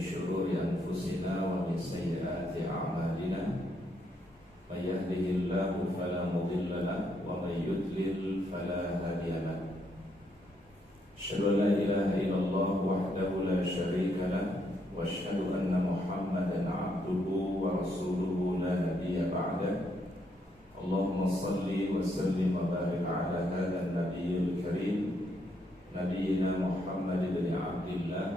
شرور أنفسنا ومن سيئات أعمالنا من يهده الله فلا مضل له ومن يضلل فلا هادي له أشهد أن لا إله إلا الله وحده لا شريك له وأشهد أن محمدا عبده ورسوله لا نبي بعده اللهم صل وسلم وبارك على هذا النبي الكريم نبينا محمد بن عبد الله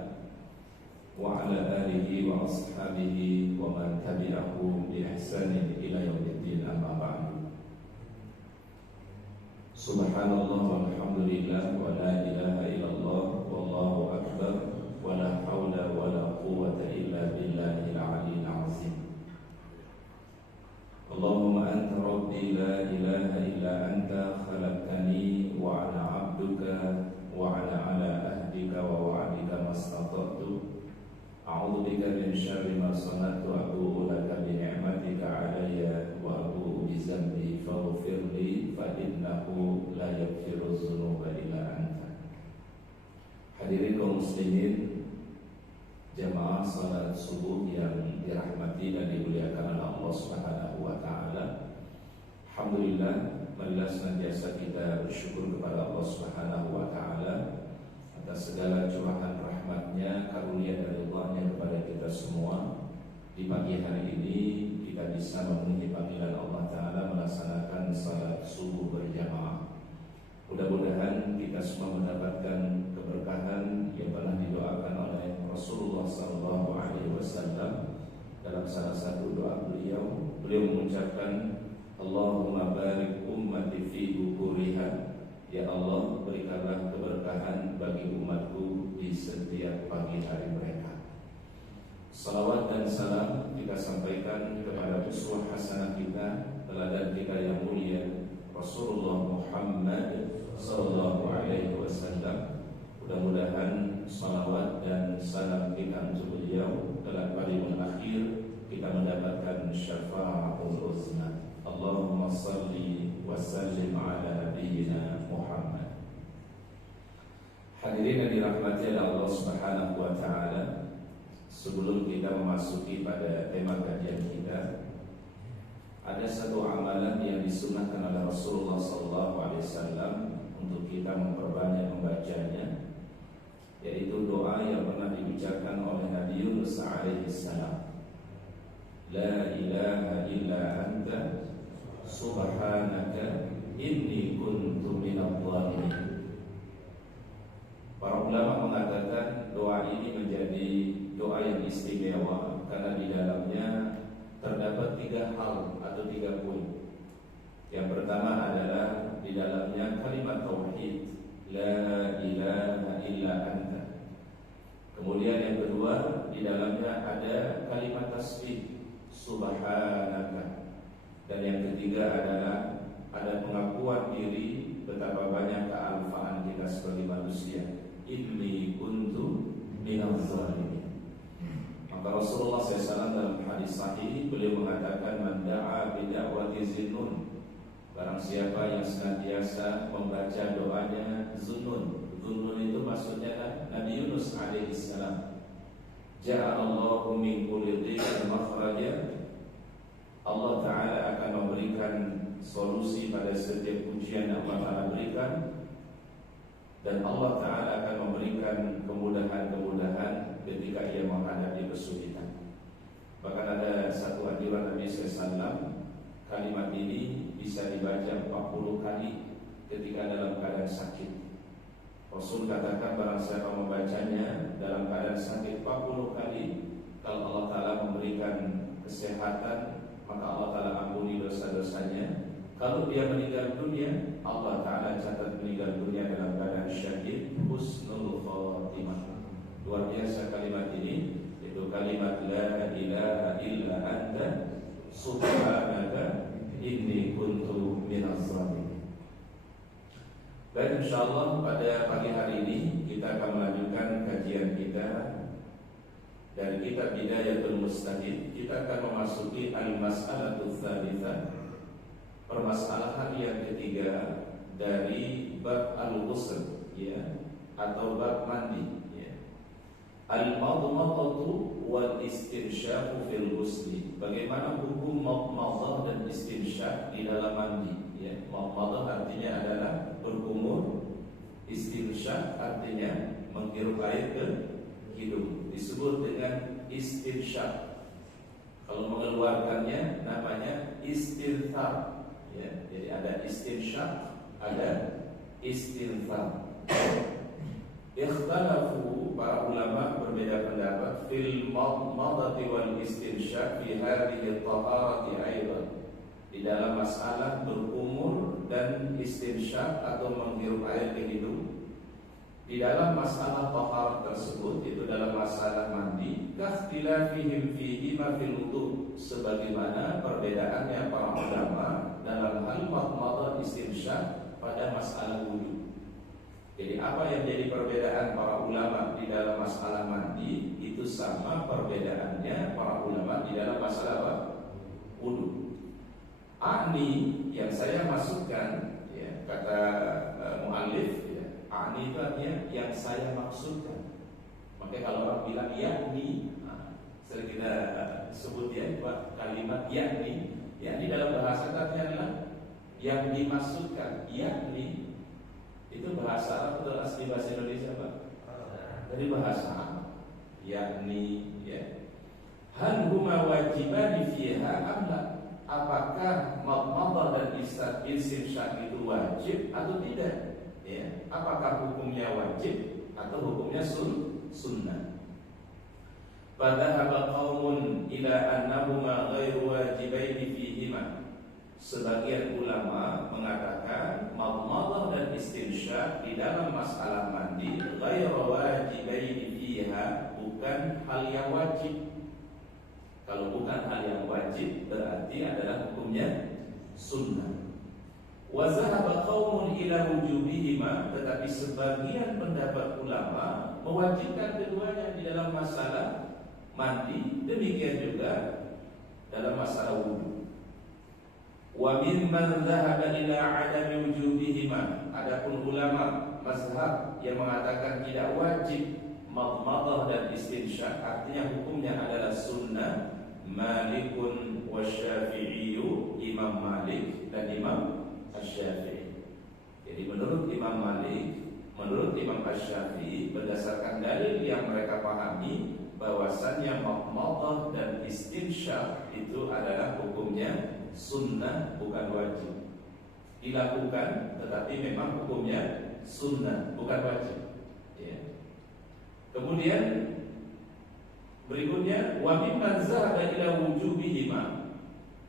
وعلى آله وأصحابه ومن تبعه بإحسان إلى يوم الدين أما بعد Subhanallah walhamdulillah wa la ilaha illallah wallahu akbar wa la hawla wa la quwwata illa billahil aliyyil azim. Allahumma anta rabbi la ilaha illa anta khalaqtani wa ana 'abduka wa ana ala ahdika wa wa'dika mastata'tu a'udzu bika min syarri ma sana'tu abu'u laka bi ni'matika 'alayya wa abu'u bi dzambi faghfir li fa innahu la yaghfiru dzunuba illa anta. Hadirin kaum muslimin, jamaah salat subuh yang dirahmati dan dimuliakan oleh Allah Subhanahu wa taala. Alhamdulillah, marilah senantiasa kita bersyukur kepada Allah Subhanahu wa taala atas segala curahan rahmatnya, karunia dan ridha-Nya kepada kita semua. Di pagi hari ini kita bisa memenuhi panggilan Allah Ta'ala melaksanakan salat subuh berjamaah. Mudah-mudahan kita semua mendapatkan keberkahan yang pernah didoakan oleh Rasulullah SAW dalam salah satu doa beliau. Beliau mengucapkan, Allahumma barik ummati fi bukuriha. Ya Allah, berikanlah keberkahan bagi umatku di setiap pagi hari mereka. Salawat dan salam kita sampaikan kepada uswah hasanah kita, teladan kita yang mulia, Rasulullah Muhammad sallallahu alaihi wasallam. Mudah-mudahan salawat dan salam kita untuk beliau kelak pada akhir kita mendapatkan syafa'atul uzma. Allahumma salli wa sallim ala nabiyyina Muhammad. Hadirin yang dirahmati oleh Allah Subhanahu wa taala, sebelum kita memasuki pada tema kajian kita, ada satu amalan yang disunnahkan oleh Rasulullah SAW untuk kita memperbanyak membacanya, yaitu doa yang pernah diucapkan oleh Nabi Yunus alaihissalam. La ilaha illa anta subhanaka inni kuntu minadh dhalimin. Para ulama mengatakan doa ini menjadi doa yang istimewa karena di dalamnya terdapat 3 hal atau 3 poin. Yang pertama adalah di dalamnya kalimat tauhid, la ilaha illa anta. Kemudian yang kedua, di dalamnya ada kalimat tasbih, subhanaka. Dan yang ketiga adalah ada pengakuan diri betapa banyak kealfaan kita sebagai manusia. Inni kuntu minadh dhalimin. Maka Rasulullah SAW dalam hadis sahih beliau mengatakan, man da'a bida'wati zinnun. Barang siapa yang senantiasa membaca doanya Zunnun. Zunnun itu maksudnya Nabi Yunus alaihissalam. Ja'alallahu min kulli dhiqin makhraja. Allah Ta'ala akan memberikan solusi pada setiap ujian yang Allah Ta'ala berikan, dan Allah Ta'ala akan memberikan kemudahan-kemudahan ketika ia menghadapi kesulitan. Bahkan ada satu anjuran Nabi SAW, kalimat ini bisa dibaca 40 kali ketika dalam keadaan sakit. Rasul katakan barang siapa membacanya dalam keadaan sakit 40 kali, kalau Allah Ta'ala memberikan kesehatan, maka Allah Ta'ala ampuni dosa-dosanya. Kalau dia meninggal dunia, Allah Ta'ala catat meninggal dunia dalam keadaan syahid, husnul khatimah. Luar biasa kalimat ini, itu kalimat la ilaha illa anta subhanaka inni kuntu minadh dhalimin. Dan insyaallah pada pagi hari ini kita akan melanjutkan kajian kita dari kitab Bidayatul Mustahid. Kita akan memasuki al-mas'alatul tsalitsah, permasalahan yang ketiga dari bab al-ghusl, ya, atau bab mandi, ya. Al-madmadatu wal istinsyaqu fil ghusli. Bagaimana hukum madmadah dan istinsyaq di dalam mandi? Ya, madmadah artinya adalah berkumur, istinsyaq artinya menghirup air ke hidung. Disebut dengan istinsyaq. Kalau mengeluarkannya namanya istinthar. Ya, jadi ada istinsyaq, ada istinthar. Ikhtalafu, para ulama berbeda pendapat fil madmadati wal istinsyaq fi hadhihi at-taharati aidan. Di dalam masalah berkumur dan istinsyaq atau menghirup air ke hidung. Di dalam masalah taharat tersebut, itu dalam masalah mandi, kakhtilafihim fihi ma fil wudu, sebagaimana perbedaannya para ulama dalam hal madmadah istinsyaq pada masalah wudu. Jadi apa yang jadi perbedaan para ulama di dalam masalah mandi itu sama perbedaannya para ulama di dalam masalah apa? Wudu. Ani yang saya masukkan, ya, kata muallif, ya, ani itu artinya yang saya maksudkan. Makanya kalau orang bilang yakni, sering kita sebut ya kalimat yakni, ya di dalam bahasa artinya adalah yang dimaksudkan. Yakni itu bahasa Arab atau asli bahasa Indonesia apa? Dari bahasa Arab. Yakni, ya. Hal huma wajiban fiha am la? Apakah madmadah dan istinsyaq itu wajib atau tidak? Ya. Apakah hukumnya wajib atau hukumnya sunnah? Fadhahaba qaumun ila annahuma ghairu wajibaini fihima. Sebagian ulama mengatakan madmadah dan istinsyaq di dalam masalah mandi ghairu wajibaini fiha, bukan hal yang wajib. Kalau bukan hal yang wajib berarti adalah hukumnya sunnah. Wa zahaba qaumun ila wujubihima, tetapi sebagian pendapat ulama mewajibkan keduanya di dalam masalah mandi, demikian juga dalam masalah wudu. Wa mimman dhahaba ila adami wujubihima, adapun ulama mazhab yang mengatakan tidak wajib madmadah dan istinsyaq, artinya hukumnya adalah sunnah, Malikun wa Syafi'iyu, Imam Malik dan Imam Asy-Syafi'i. Jadi menurut Imam Malik, menurut Imam Asy-Syafi'i, berdasarkan dalil yang mereka pahami, bahwasannya madmadah dan istinsyaq itu adalah hukumnya sunnah, bukan wajib. Dilakukan tetapi memang hukumnya sunnah, bukan wajib, ya. Kemudian berikutnya wa mimman zahaba ila wujubihima,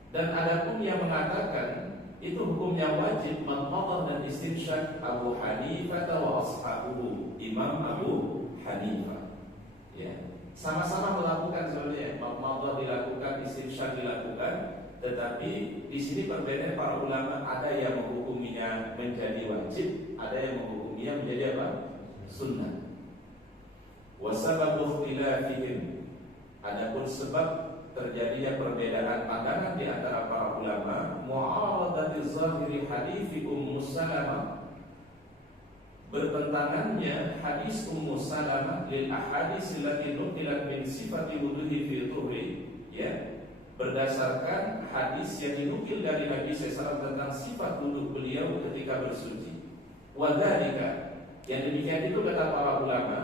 dan adapun yang mengatakan itu hukumnya wajib madmadah dan istinsyaq Abu Hanifah wa ashabuhu, Imam Abu Hanifah, ya. Sama-sama melakukan sebenarnya, madmadah dilakukan, istinsyaq dilakukan, tetapi di sini perbedaan para ulama, ada yang menghukuminya menjadi wajib, ada yang menghukuminya menjadi apa? Sunnah. Wa sababu ikhtilafihim, adapun sebab terjadinya perbedaan pandangan di antara para ulama, mu'aradati zahiri hadithi Ummu Salamah, bertentangannya hadis Ummu Salamah lil ahadits allati nuqilat min sifati wuduhi fi tuhri, ya, berdasarkan hadis yang dinukil dari Nabi SAW tentang sifat wudhu beliau ketika bersuci. Wadhalika, yang demikian itu kata para ulama,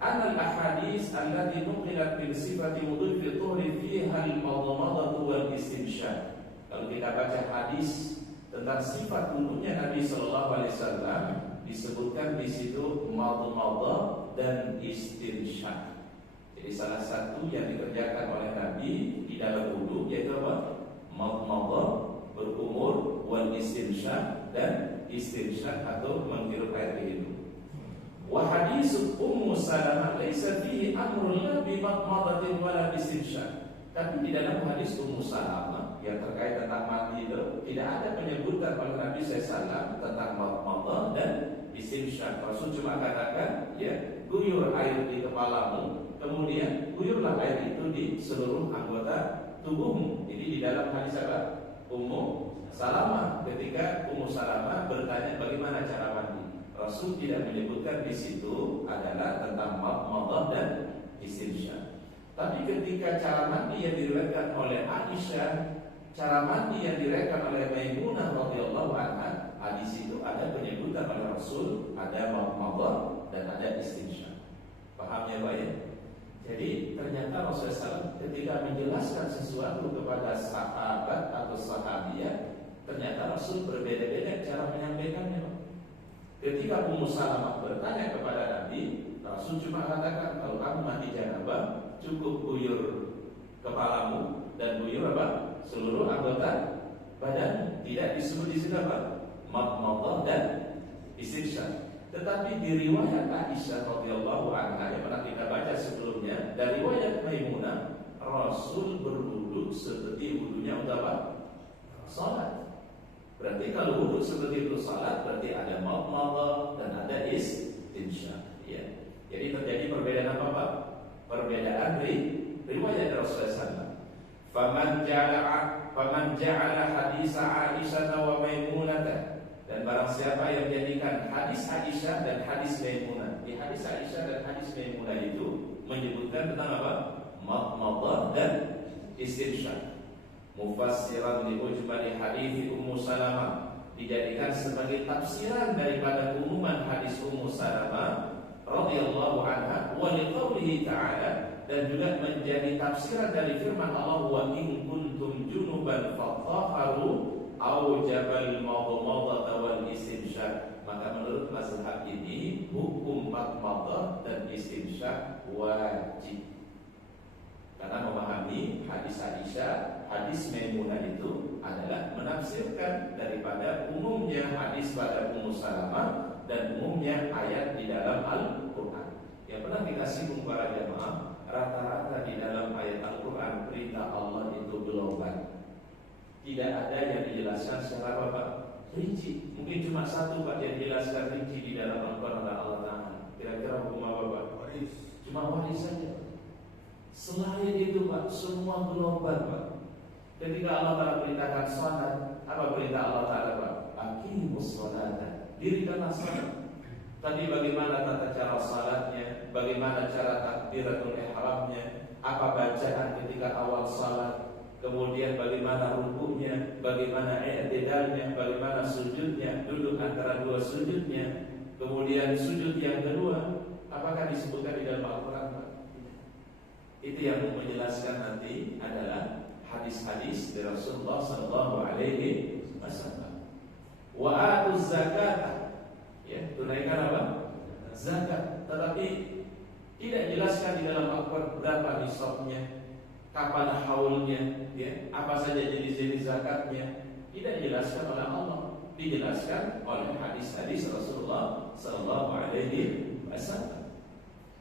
anal ahadits allati nuqilat min sifati wudhu fi tuhri fiha al-madmadatu wal istinsyaq. Kalau kita baca hadis tentang sifat wudhunya Nabi SAW, disebutkan di situ madmadah dan istinsyaq. Jadi salah satu yang dikerjakan oleh Nabi di dalam wudu yaitu apa? Madmadah, berkumur, wal istinsyaq, dan istinsyaq atau menghirup air ke hidung. Wa hadis Ummu Salamah laisa fihi amrun la bi madmadatin wala istinsyaq. Tapi di dalam hadis Ummu Salamah yang terkait tentang mandi itu tidak ada penyebutan oleh Nabi SAW tentang madmadah dan istinsyaq. Rasul cuma katakan, ya, guyur air di kepalamu, kemudian guyurlah air itu di seluruh anggota tubuhmu. Jadi di dalam hadis apa? Ummu Salamah, ketika Ummu Salamah bertanya bagaimana cara mandi, Rasul tidak menyebutkan di situ adalah tentang madmadah dan istinsya. Tapi ketika cara mandi yang diriwayatkan oleh Aisyah, cara mandi yang diriwayatkan oleh Maimunah radhiyallahu anha, hadis itu ada penyebutan oleh Rasul, ada madmadah dan ada istinsya. Paham ya Pak ya? Jadi ternyata Rasulullah SAW ketika menjelaskan sesuatu kepada sahabat atau sahabiah, ternyata Rasul berbeda-beda cara menyampaikannya. Ketika Ummu Salamah bertanya kepada Nabi, Rasul cuma katakan, kalau kamu mandi janabah, cukup guyur kepalamu dan guyur apa? Seluruh anggota badan. Tidak disebut di sini apa? Madmadah dan istinsya. Tetapi di riwayat Aisyah radhiyallahu anha yang pernah kita baca sebelumnya, dari riwayat Maimunah, Rasul berwudu seperti wudunya untuk apa? Salat. Berarti kalau wudu seperti itu salat, berarti ada madmadah dan ada istinsya. Ya. Jadi terjadi perbedaan apa Pak? Perbedaan riwayat Rasulullah SAW. Faman ja'ala hadis Aisyah wa Maimunah. Dan barang siapa yang menjadikan hadis Aisyah dan hadis Maimunah, di hadis Aisyah dan hadis Maimunah itu menyebutkan tentang apa? Madmadah dan istinsya. Mufassiran li ujmali hadis Ummu Salamah, dijadikan sebagai tafsiran daripada umuman hadis Ummu Salamah radhiyallahu anha, wa liqaulihi ta'ala, dan juga menjadi tafsiran dari firman Allah, wa in kuntum junuban fatahharu au jabal madmadah wal istinsya. Maka menurut mazhab ini hukum madmadah dan istinsya wajib. Karena memahami hadis Aisyah, hadis Maimunah itu adalah menafsirkan daripada umumnya hadis pada Ummu Salamah dan umumnya ayat di dalam Al-Quran. Yang pernah dikasih para jamaah, rata-rata di dalam ayat Al-Quran perintah Allah itu global. Tidak ada yang dijelaskan secara apa? Rinci. Mungkin cuma satu Pak yang dijelaskan rinci di dalam Al-Quran oleh Allah Ta'ala. Kira-kira hukum apa Pak? Waris. Cuma waris saja. Selain itu Pak, semua global Pak. Ketika Allah Ta'ala perintahkan salat, apa perintah Allah Ta'ala Pak? Aqimus sholata, dirikanlah salat. Tadi bagaimana tata cara salatnya, bagaimana cara takbiratul ihramnya, apa bacaan ketika awal salat, kemudian bagaimana rukuknya, bagaimana i'tidalnya, bagaimana sujudnya, duduk antara dua sujudnya, kemudian sujud yang kedua, apakah disebutkan di dalam Al-Quran? Itu yang menjelaskan nanti adalah hadis-hadis dari Rasulullah SAW. Wa atuz zakat, ya, tunaikan apa? Zakat. Tetapi tidak dijelaskan di dalam Al-Quran berapa nisabnya, kapan haulnya, ya, apa saja jenis-jenis zakatnya. Tidak dijelaskan oleh Allah, dijelaskan oleh hadis-hadis Rasulullah SAW.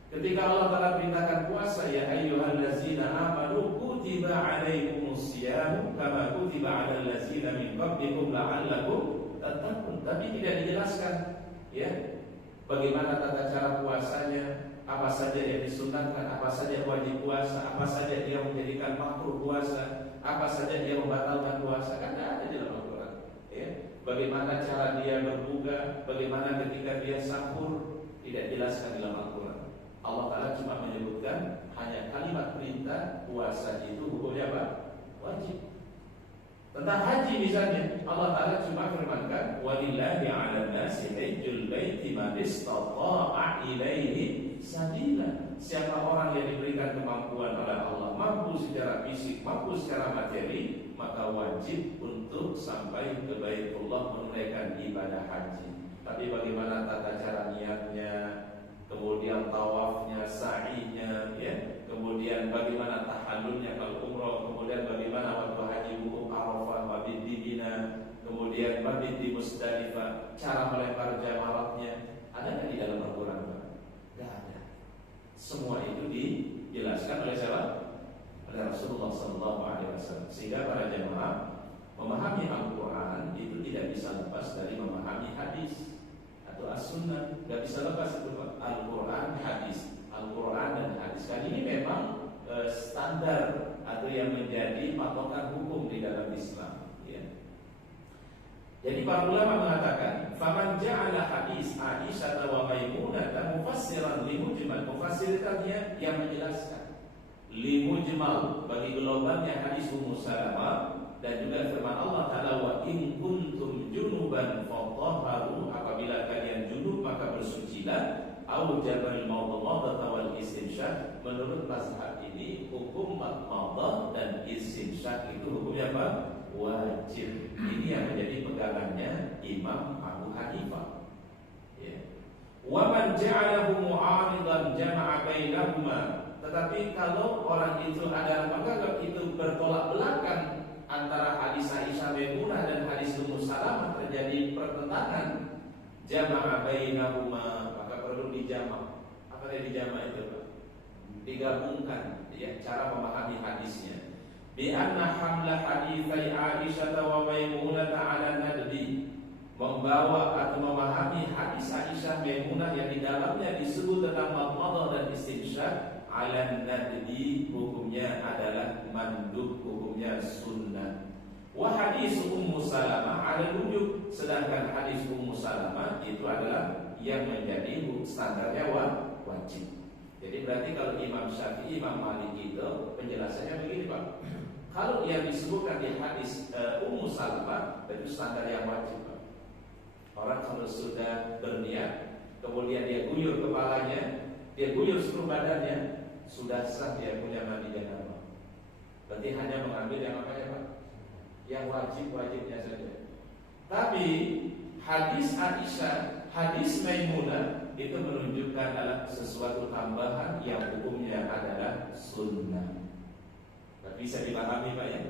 Ketika Allah Ta'ala perintahkan puasa, ya ayyuhallazina amanu kutiba alaikumus syiyam kama kutiba alal ladzina min qablikum la'allakum tattaqun. Tapi tidak dijelaskan, ya, bagaimana tata cara puasanya, apa saja yang disunatkan, apa saja wajib puasa, apa saja yang menjadikan makruh puasa, apa saja yang membatalkan puasa. Kan tidak ada di dalam Al-Quran, ya. Bagaimana cara dia berbuka, bagaimana ketika dia sahur, tidak jelaskan di dalam Al-Quran. Allah Ta'ala cuma menyebutkan hanya kalimat perintah puasa itu hukumnya apa? Wajib. Tentang haji misalnya, Allah Ta'ala cuma firmankan, walillahi 'alan nasi hajjul baiti man istata'a ilaihi sabila. Siapa orang yang diberikan kemampuan oleh Allah, mampu secara fisik, mampu secara materi, maka wajib untuk sampai ke Baitullah menunaikan ibadah haji. Tapi bagaimana tata cara niatnya, kemudian tawafnya, sa'inya, ya, kemudian bagaimana tahallulnya kalau umrah, kemudian bagaimana waktu haji wukuf Arafah, mabit di Mina, kemudian mabit di Musdalifah, cara melempar jamaratnya, ada nggak di dalam Al-Quran? Nggak ada. Semua itu dijelaskan oleh siapa? Oleh Rasulullah SAW. Sehingga para jemaah memahami Al-Quran itu tidak bisa lepas dari memahami hadis atau as-sunnah. Nggak bisa lepas itu Al-Quran, hadis, Al-Quran dan hadis. Kali ini memang standar atau yang menjadi patokan hukum di dalam Islam, ya. Jadi para ulama mengatakan, faman ja'ala hadis Aisyah wa Maimunah mufassiran limujmal. Mufassir artinya yang menjelaskan. Limujmal bagi globalnya hadis Ummu Salamah, dan juga firman Allah Ta'ala, wa in kuntum junuban fatahharu, apabila kalian junub maka bersucilah. Au jabal madmadah wal istinsyaq. Menurut mazhab ini hukum madmadah dan istinsyaq itu hukumnya apa? Wajib. Ini yang menjadi pegangannya Imam Abu Hanifah. Ya. Wa man ja'alahu mu'aridan jama'a bainahuma. Tetapi kalau orang itu adalah menganggap itu bertolak belakang antara hadis Aisyah Maimunah dan hadis Ummu Salamah, terjadi pertentangan, jama'a bainahuma, maka perlu dijamak. Apa yang dijamak itu, Pak? Digabungkan, ya, cara memahami hadisnya. Bi anna hamla haditsai Aisyah wa Maimunah 'ala nadbi, membawa atau memahami hadis Aisyah Maimunah yang di dalamnya disebut tentang madmadah dan istinsyaq, 'ala nadbi, hukumnya adalah mandub, hukumnya sunnah. Wa hadis Ummu Salamah 'ala wujub, sedangkan hadis Ummu Salamah itu adalah yang menjadi standarnya wajib. Jadi berarti kalau Imam Syafi'i, Imam Malik itu penjelasannya begini, Pak. Kalau yang disebutkan di hadis Ummu Salamah itu standar yang wajib, Pak. Orang kalau sudah berniat, kemudian dia guyur kepalanya, dia guyur seluruh badannya, sudah sah dia punya mandi janabah. Berarti hanya mengambil yang apa ya, Pak? Yang wajib-wajibnya saja. Tapi hadis Aisyah, hadis Maimunah itu menunjukkan adalah sesuatu tambahan yang hukumnya adalah sunnah. Bisa dipahami, Pak, ya?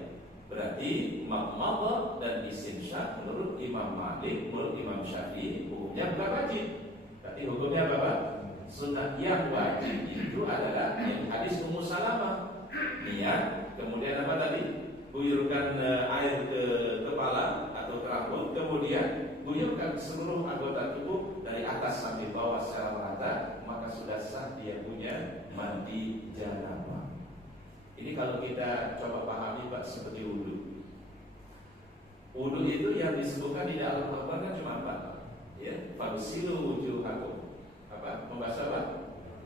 Berarti madmadah dan istinsyaq menurut Imam Malik, menurut Imam Syafi'i hukumnya bukan wajib. Berarti hukumnya apa, Pak? Sunnah. Yang wajib itu adalah yang hadis Ummu Salamah. Niat, kemudian apa tadi? Guyurkan air ke kepala atau ke rambut, kemudian guyurkan seluruh anggota tubuh dari atas sampai bawah secara merata, maka sudah sah dia punya mandi janabah. Ini kalau kita coba pahami, Pak, seperti wudu. Wudu itu yang disebutkan di dalam Al-Quran kan cuma 4, ya. Fagsilu wujuhakum, apa? Membasuh apa?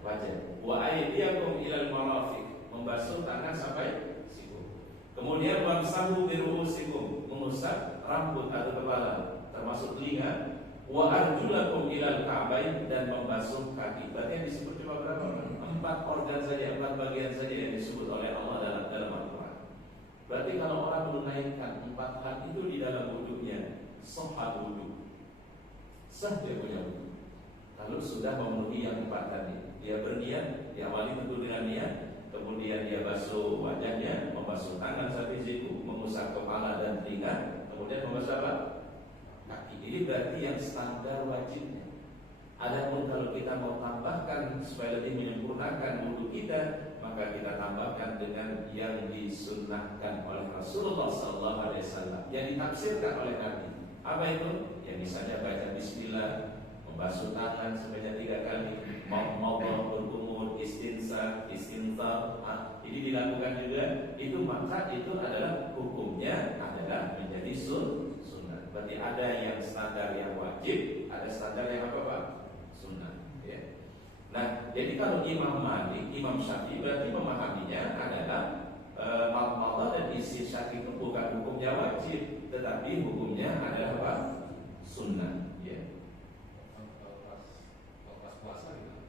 Wajah. Wa aydiyakum ilal marafiq, membasuh tangan sampai siku. Kemudian wamsahu bi ru'usikum, mengusap rambut atau kepala termasuk telinga. Wa arjulakum ilal ka'bain, dan membasuh kaki. Berarti yang disebut cuma berapa? 4 organ saja, 4 bagian saja yang disebut oleh Allah dalam Al-Quran. Berarti kalau orang menaikkan 4 hal itu di dalam wudhunya, sahha wudhu, sah dia punya wudhu. Kalau sudah memenuhi yang 4 tadi, dia berniat, diawali tentu dengan niat, kemudian dia basuh wajahnya, membasuh tangan sampai siku, mengusap kepala dan telinga, kemudian membasuh apa? Kaki. Ini berarti yang standar wajibnya. Adapun kalau kita mau tambahkan supaya lebih menyempurnakan wudhu kita, maka kita tambahkan dengan yang disunnahkan oleh Rasulullah SAW, yang ditafsirkan oleh Nabi. Apa itu? Yang misalnya baca Bismillah, membasuh tangan sebanyak 3 kali, mau berkumur, istinshaq, ini dilakukan juga. Itu maka itu adalah hukumnya adalah menjadi sunnah. Berarti ada yang standar yang wajib, ada standar yang apa, Pak? Sunnah, ya. Nah, jadi kalau Imam Malik, Imam Syafi'i berarti memahaminya adalah madmadah dan istinsyaq itu bukan hukumnya wajib, tetapi hukumnya adalah apa? Sunnah, ya. Pas puasa gitu.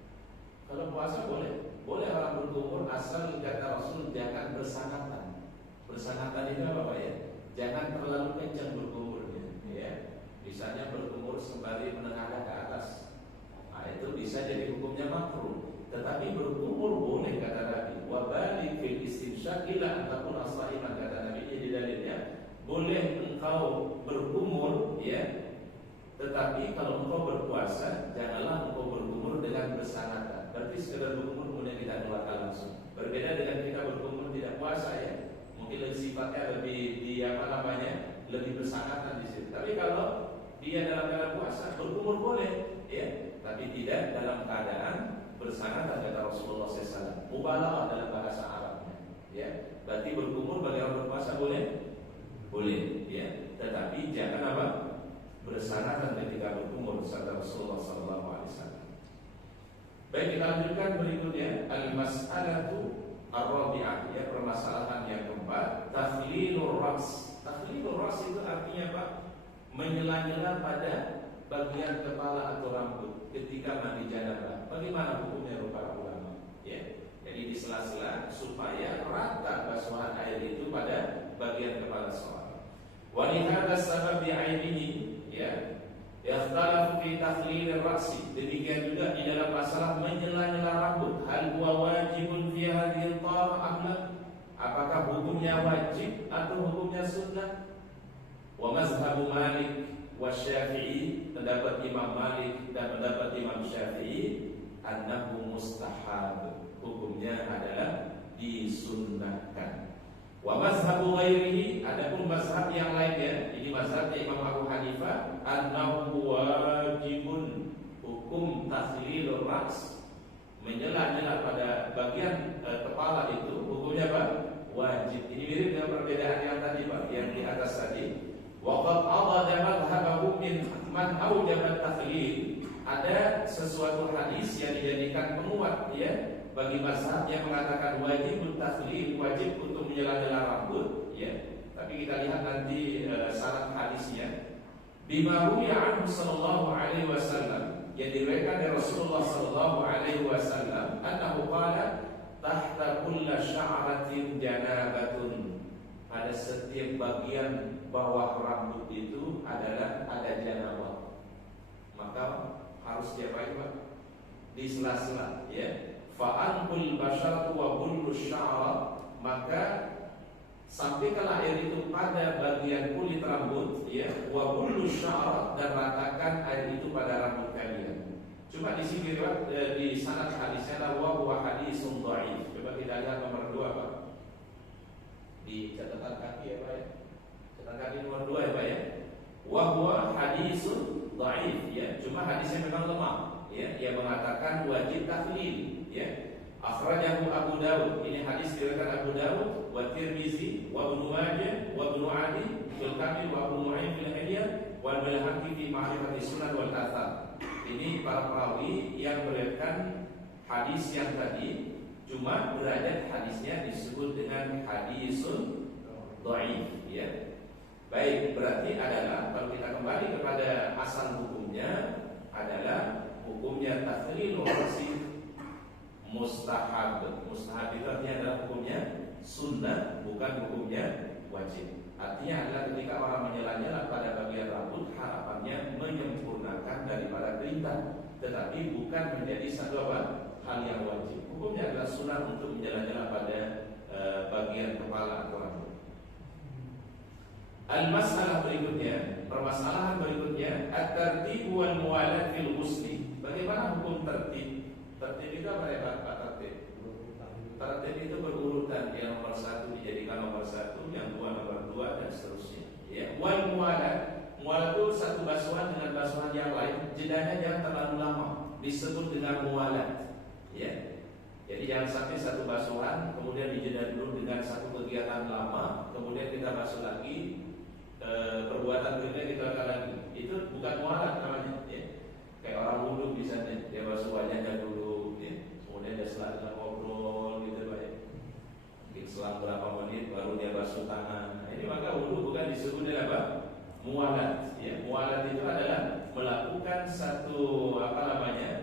Kalau puasa boleh orang berkumur asal kata Rasul jangan bersangatan. Bersangatan itu apa, Pak, ya? Jangan terlalu kencang berkumurnya, ya. Misalnya berkumur sembari menengadah ke atas. Nah, itu bisa jadi hukumnya makruh. Tetapi berkumur boleh kata Nabi. Wa balik fil istinsyaq ila an takuna sha'iman, kata Nabi. Jadi dalilnya boleh engkau berkumur, ya. Tetapi kalau engkau berpuasa, janganlah engkau berkumur dengan bersangatan. Berarti sekedar berkumur kemudian tidak keluarkan langsung. Berbeda dengan kita berkumur tidak puasa, ya. Mungkin lebih sifatnya lebih bersangatan di situ. Tapi kalau dia dalam keadaan puasa, berkumur boleh, ya. Tapi tidak dalam keadaan bersangatan, kata Rasulullah SAW. Mubalaghah dalam bahasa Arabnya, ya. Berarti berkumur bagi orang berpuasa boleh, ya. Tetapi jangan apa? Baik, kita lanjutkan berikutnya al-mas'alatu ar-rabi'ah, ya, permasalahan yang keempat, takhlilur ras. Takhlilur ras itu artinya apa? Menyela-nyela pada bagian kepala atau rambut ketika mandi janabah. Bagaimana hukumnya para ulama? Ya, jadi di sela-sela supaya rata basuhan air itu pada bagian kepala seorang. Wa li hadza sabab bi'ainihi, ya, ikhtalafu fi takhlilir ra'si. Demikian juga di dalam masalah menyela-nyela rambut. Hal huwa wajibun fi hadhil tahara am la? Apakah hukumnya wajib atau hukumnya sunnah? Wa mazhabu Malik wa Syafi'i, pendapat Imam Malik dan pendapat Imam Syafi'i, annahu mustahab, hukumnya adalah disunnahkan. Wa mazhabu ghairihi, adapun mazhab yang lainnya, ini mazhabnya Imam Abu Hanifah, annahu wajibun, hukum takhlilur ra's, menyela-nyela pada bagian kepala itu hukumnya apa? Wajib. Ini mirip dengan perbedaan yang tadi Pak, yang di atas tadi. Wa qad adada madhhabahu min man awjaba takhlil. Ada sesuatu hadis yang dijadikan penguat, ya, bagi mazhab yang mengatakan wajib takhlil, wajib untuk menyela-nyela rambut, ya. Tapi kita lihat nanti syarat hadisnya. Bima ruwiya anhu sallallahu alaihi wasallam, yang diriwayatkan dari Rasulullah sallallahu alaihi wasallam, annahu qala tahta kulli sya'ratin janabatun. Pada setiap bagian bawah rambut itu ada janabah. Maka harus diapain Pak? Di sela-sela, ya. Fa'anqul basyaratu wa bullu sya'ra, maka sampaikanlah air itu pada bagian kulit rambut, ya, wa bullu sya'ra, dan ratakan air itu pada rambut kalian. Cuma di sini di sanad hadisnya wa huwa hadisun dhaif. Coba kita lihat nomor 2 Pak. Di catatan kaki ya Pak ya. Catatan kaki nomor 2 ya Pak ya. Wa huwa hadisun dhaif, ya. Cuma hadisnya memang lemah, ya. Dia mengatakan wajib takhlil, ya. Akhrajahu Abu Dawud. Ini hadis diriwayatkan Abu Dawud wa Tirmizi wa Ibnu Majah wa Ibnu Adi fil Kamil wa Abu Nu'aim fil Hilyah wal Baihaqi fi Ma'rifati Sunan wal Athar. Ini para perawi yang meriwayatkan hadis yang tadi, cuma derajat hadisnya disebut dengan hadisun dhaif, ya. Baik, berarti adalah kalau kita kembali kepada asal hukumnya adalah hukumnya takhlilur ra'si mustahab. Mustahab itu artinya adalah hukumnya sunnah, bukan hukumnya wajib. Artinya adalah ketika orang menyela-nyela pada bagian rambut, harapannya menyempurnakan daripada perintah, tetapi bukan menjadi satu hal yang wajib. Hukumnya adalah sunnah untuk menyela-nyela pada bagian kepala atau rambut. Al-masalah berikutnya, permasalahan berikutnya, at-tartib wal muwalat fil ghusli. Bagaimana hukum tertib? Tertib itu apa ya Pak tertib? Tertib itu berurutan, yang nomor 1 dijadikan nomor 1, yang 2 nomor 2, dan seterusnya, ya. Wal muwalat, muwalat itu satu basuhan dengan basuhan yang lain, jedanya jangan terlalu lama, disebut dengan muwalat, ya. Jadi jangan sampai satu basuhan kemudian dijeda dulu dengan satu kegiatan lama, kemudian kita basuh lagi, perbuatan berikutnya kita lakukan lagi. Itu bukan muwalat namanya, ya. Kayak orang wudhu misalnya, dia basuh wajahnya dulu, ya. Kemudian dia setelah ngobrol gitu Pak, ya. Mungkin selang berapa menit baru dia basuh tangan. Nah, ini maka wudhu bukan disebut dengan apa? Muwalat, ya. Muwalat itu adalah melakukan satu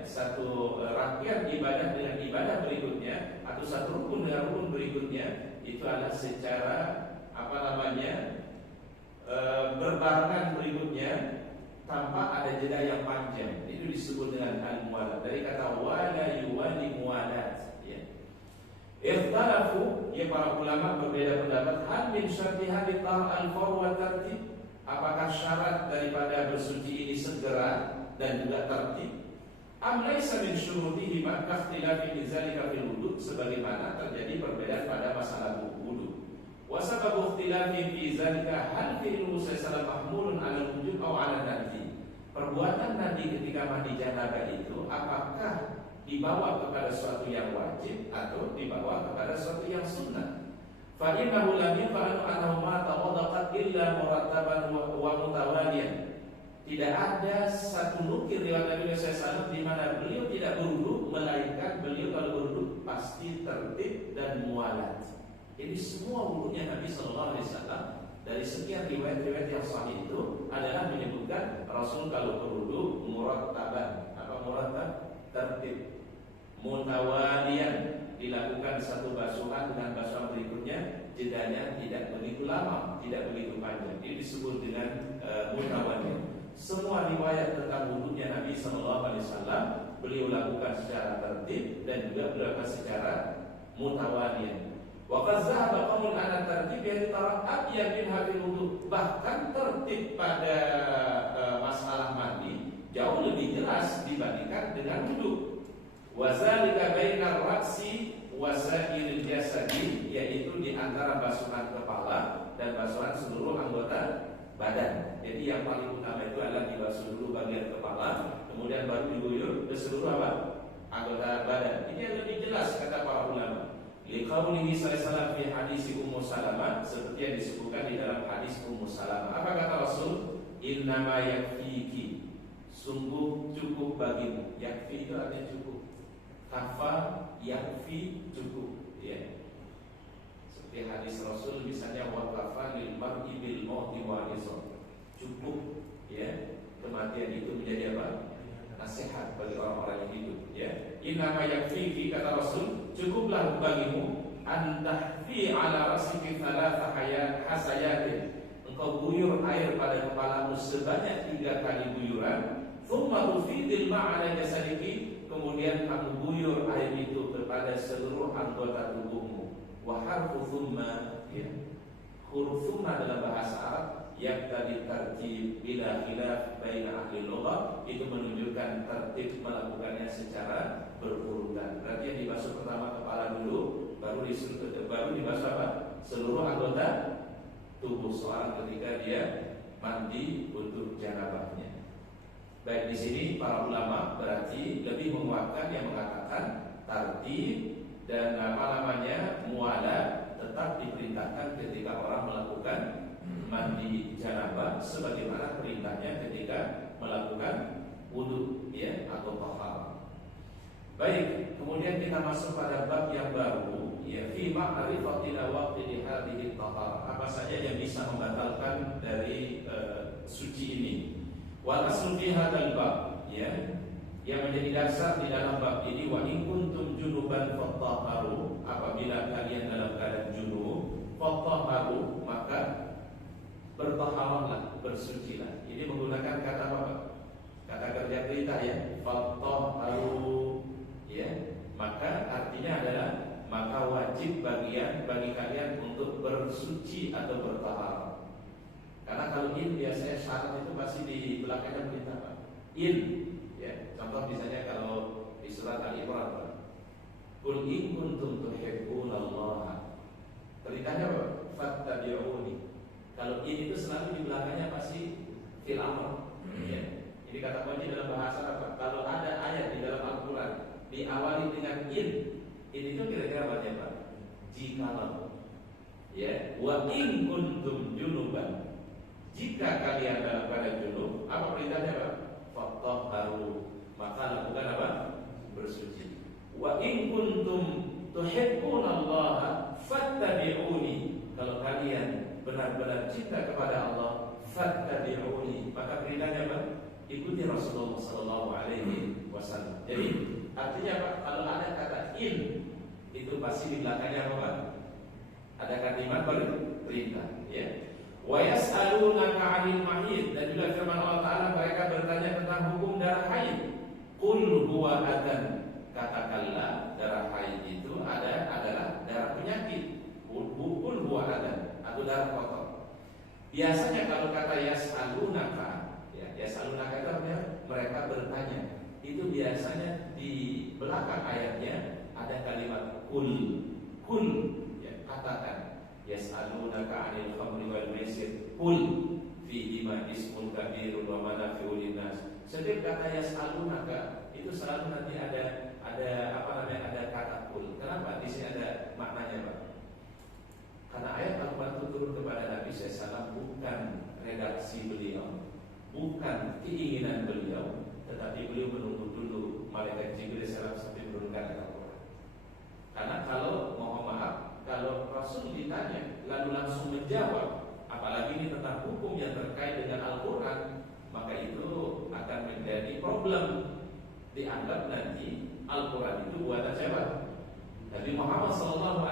satu rangkaian ibadah dengan ibadah berikutnya, atau satu rukun dengan rukun berikutnya. Itu adalah secara berbarengan berikutnya tanpa ada jeda yang panjang. Itu disebut dengan al-muwalat. Dari kata wala yuwali muwalat, ya. Ikhtalafu, ya, para ulama berbeda pendapat. Hal min syartiha al-fawr wa tartib. Apakah syarat daripada bersuci ini segera dan juga tertib? Am laisa min syurutihi ma ikhtilafi min zalika fil wudu, sebagaimana terjadi perbedaan pada masalah wudu. Wa sababu ikhtilafi fi zalika hal fi'lu sallallahu mahmulun 'ala wujub aw 'ala nadhi. Perbuatan Nabi ketika mandi janabah itu apakah dibawa kepada suatu yang wajib atau dibawa kepada suatu yang sunnah? Fa innahu lam yaqulu annahu ma tawaddaqat illa murattaban wa mutawaliyan. Tidak ada satu nukil riwayat Nabi SAW di mana beliau tidak berwudu, melainkan beliau kalau berwudu pasti tertib dan mualat. Jadi semua wudunya Nabi SAW dari sekian riwayat-riwayat yang sahih itu adalah menyebutkan Rasul kalau berwudu murattaban. Apa murattab? Tertib. Mutawalian, dilakukan satu basuhan dengan basuhan berikutnya, jedanya tidak begitu lama, tidak begitu panjang. Ini disebut dengan mutawalian. Semua riwayat tentang wudunya Nabi SAW beliau lakukan secara tertib dan juga beliau lakukan secara mutawalian. Wa qad zahaba qawmun ala tertib yang tara'ab min hadil wudu. Bahkan tertib pada masalah mandi jauh lebih jelas dibandingkan dengan wudu. Wa zalika bainar ra'si wa sa'iril jasadi, yaitu di antara basuhan kepala dan basuhan seluruh anggota badan. Jadi yang paling utama itu adalah dibasuh dulu bagian kepala, kemudian baru diguyur ke seluruh anggota badan. Ini yang lebih jelas kata para ulama. Liqaulihi sallallahu fi hadis Ummu Salamah, seperti yang disebutkan di dalam hadis Ummu Salamah. Apa kata Rasul? Innama yakfiki, sungguh cukup bagimu. Yakfi itu artinya cukup. Kafa yakfi, cukup, ya. Seperti hadis Rasul misalnya wa kafa lil mar'i bil mauti wa'izah. Cukup, ya, kematian itu menjadi apa? Nasihat bagi orang-orang yang hidup, ya. Innama yakfi, kata Rasul, cukuplah bagimu antahfi ala rasiki thalatha hasayatin, engkau guyur air pada kepalamu sebanyak 3 kali guyuran. Thumma tufidil ma'ala jasadiki, kemudian kamu guyur air itu kepada seluruh anggota tubuhmu. Wa harfu thumma, ya. Huruf thumma dalam bahasa Arab yang tadi tertib bila khilaf baina ahli lughah, itu menunjukkan tertib melakukannya secara berurutan. Berarti yang dibasuh pertama kepala dulu, baru dibasuh apa? Seluruh anggota tubuh seorang ketika dia mandi untuk janabahnya. Baik, di sini para ulama berarti lebih menguatkan yang mengatakan tertib dan mualah tetap diperintahkan ketika orang melakukan mandi janabah sebagaimana perintahnya ketika melakukan wudu, ya, atau taharah. Baik, kemudian kita masuk pada bab yang baru, ya, fi ma'rifatil waqti hadhihi taharah. Apa saja yang bisa membatalkan dari suci ini? Wal aslu fi hadzal bab, ya, yang menjadi dasar di dalam bab ini, wa in kuntum junuban fattaharu, apabila kalian dalam keadaan junub, fattaharu, maka bertaharahlah, bersucilah. Ini menggunakan kata apa? Kata kerja perintah, ya, fattaharu, ya. Maka artinya adalah maka wajib bagi kalian untuk bersuci atau bertaharah. Karena kalau in biasanya syarat itu pasti di belakangnya perintah apa? In, ya. Contoh misalnya kalau di surat Al-Imran, qul in kuntum tuhibbunallaha, perintahnya apa? Fattabi'uni. Kalau in itu selalu di belakangnya pasti fil amr, ya. Ini kata kunci dalam bahasa apa? Kalau ada ayat di dalam Al-Quran diawali dengan in itu kira-kira baca apa? Jikalau, ya, wa in kuntum junuban, jika kalian dalam keadaan junub, apa perintahnya apa? Fattaharu, maka lakukan apa? Bersuci. Wa in kuntum tuhibbunallaha fattabi'uni, kalau kalian benar-benar cinta kepada Allah, fattabi'uni, maka perintahnya apa? Ikuti Rasulullah sallallahu alaihi wasallam. Jadi artinya apa? Kalau ada kata in, itu pasti di belakangnya apa? Ada kalimat perintah, ya. Wa yas'alunaka 'anil mahid, dan juga firman Allah Ta'ala, mereka bertanya tentang hukum darah haid. Qul huwa adan, katakanlah darah haid itu adalah darah penyakit. Qul huwa adan, atau darah kotor. Biasanya kalau kata yas'alunaka, ya, yas'alunaka itu artinya mereka bertanya. Itu biasanya di belakang ayatnya ada kalimat qul, ya, katakan. Yas'alunaka 'anil khamri wal maisir qul fihima ismun kabirun wa manafi'u linnas. Setiap kata yas'alunaka itu selalu nanti ada ada kata qul. Kenapa di sini ada maknanya, Pak? Karena ayat Al-Quran itu turun kepada Nabi SAW bukan redaksi beliau, bukan keinginan beliau, tetapi beliau menunggu dulu malaikat Jibril sampai menurunkan Al-Quran. Karena kalau mohon maaf, kalau Rasul ditanya lalu langsung menjawab, apalagi ini tentang hukum yang terkait dengan Al-Quran, maka itu akan menjadi problem. Dianggap nanti Al-Quran itu buatan siapa? Nabi Muhammad SAW.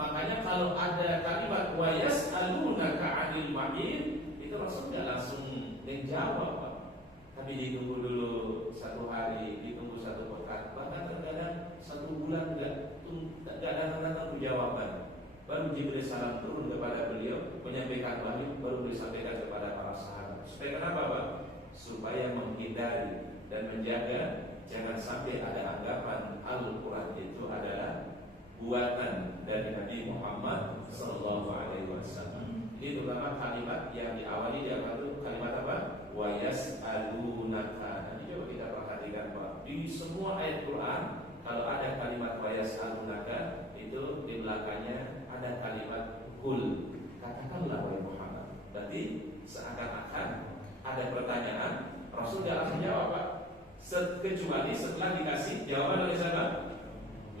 Makanya kalau ada kalimat wa yas'alunaka 'anil mahid, itu Rasul tidak langsung menjawab, Pak. Tapi ditunggu dulu 1 hari, ditunggu 1 pekan, bahkan terkadang 1 bulan tidak datang jawaban. Baru Jibril salam turun kepada beliau, menyampaikan wahyu, baru disampaikan kepada para sahabat. Supaya kenapa, Pak? Supaya menghindari dan menjaga jangan sampai ada anggapan Al-Quran itu adalah buatan dari Nabi Muhammad SAW. Ini terutama kalimat yang diawali dengan kalimat apa? Wa yas'alunaka. Nanti coba kita perhatikan, Pak. Di semua ayat Quran kalau ada kalimat wa yas'alunaka, itu di belakangnya ada kalimat kul. Katakanlah wahai Muhammad. Berarti seakan-akan ada pertanyaan, Rasul tidak langsung jawab, Pak. Kecuali setelah dikasih jawaban oleh siapa?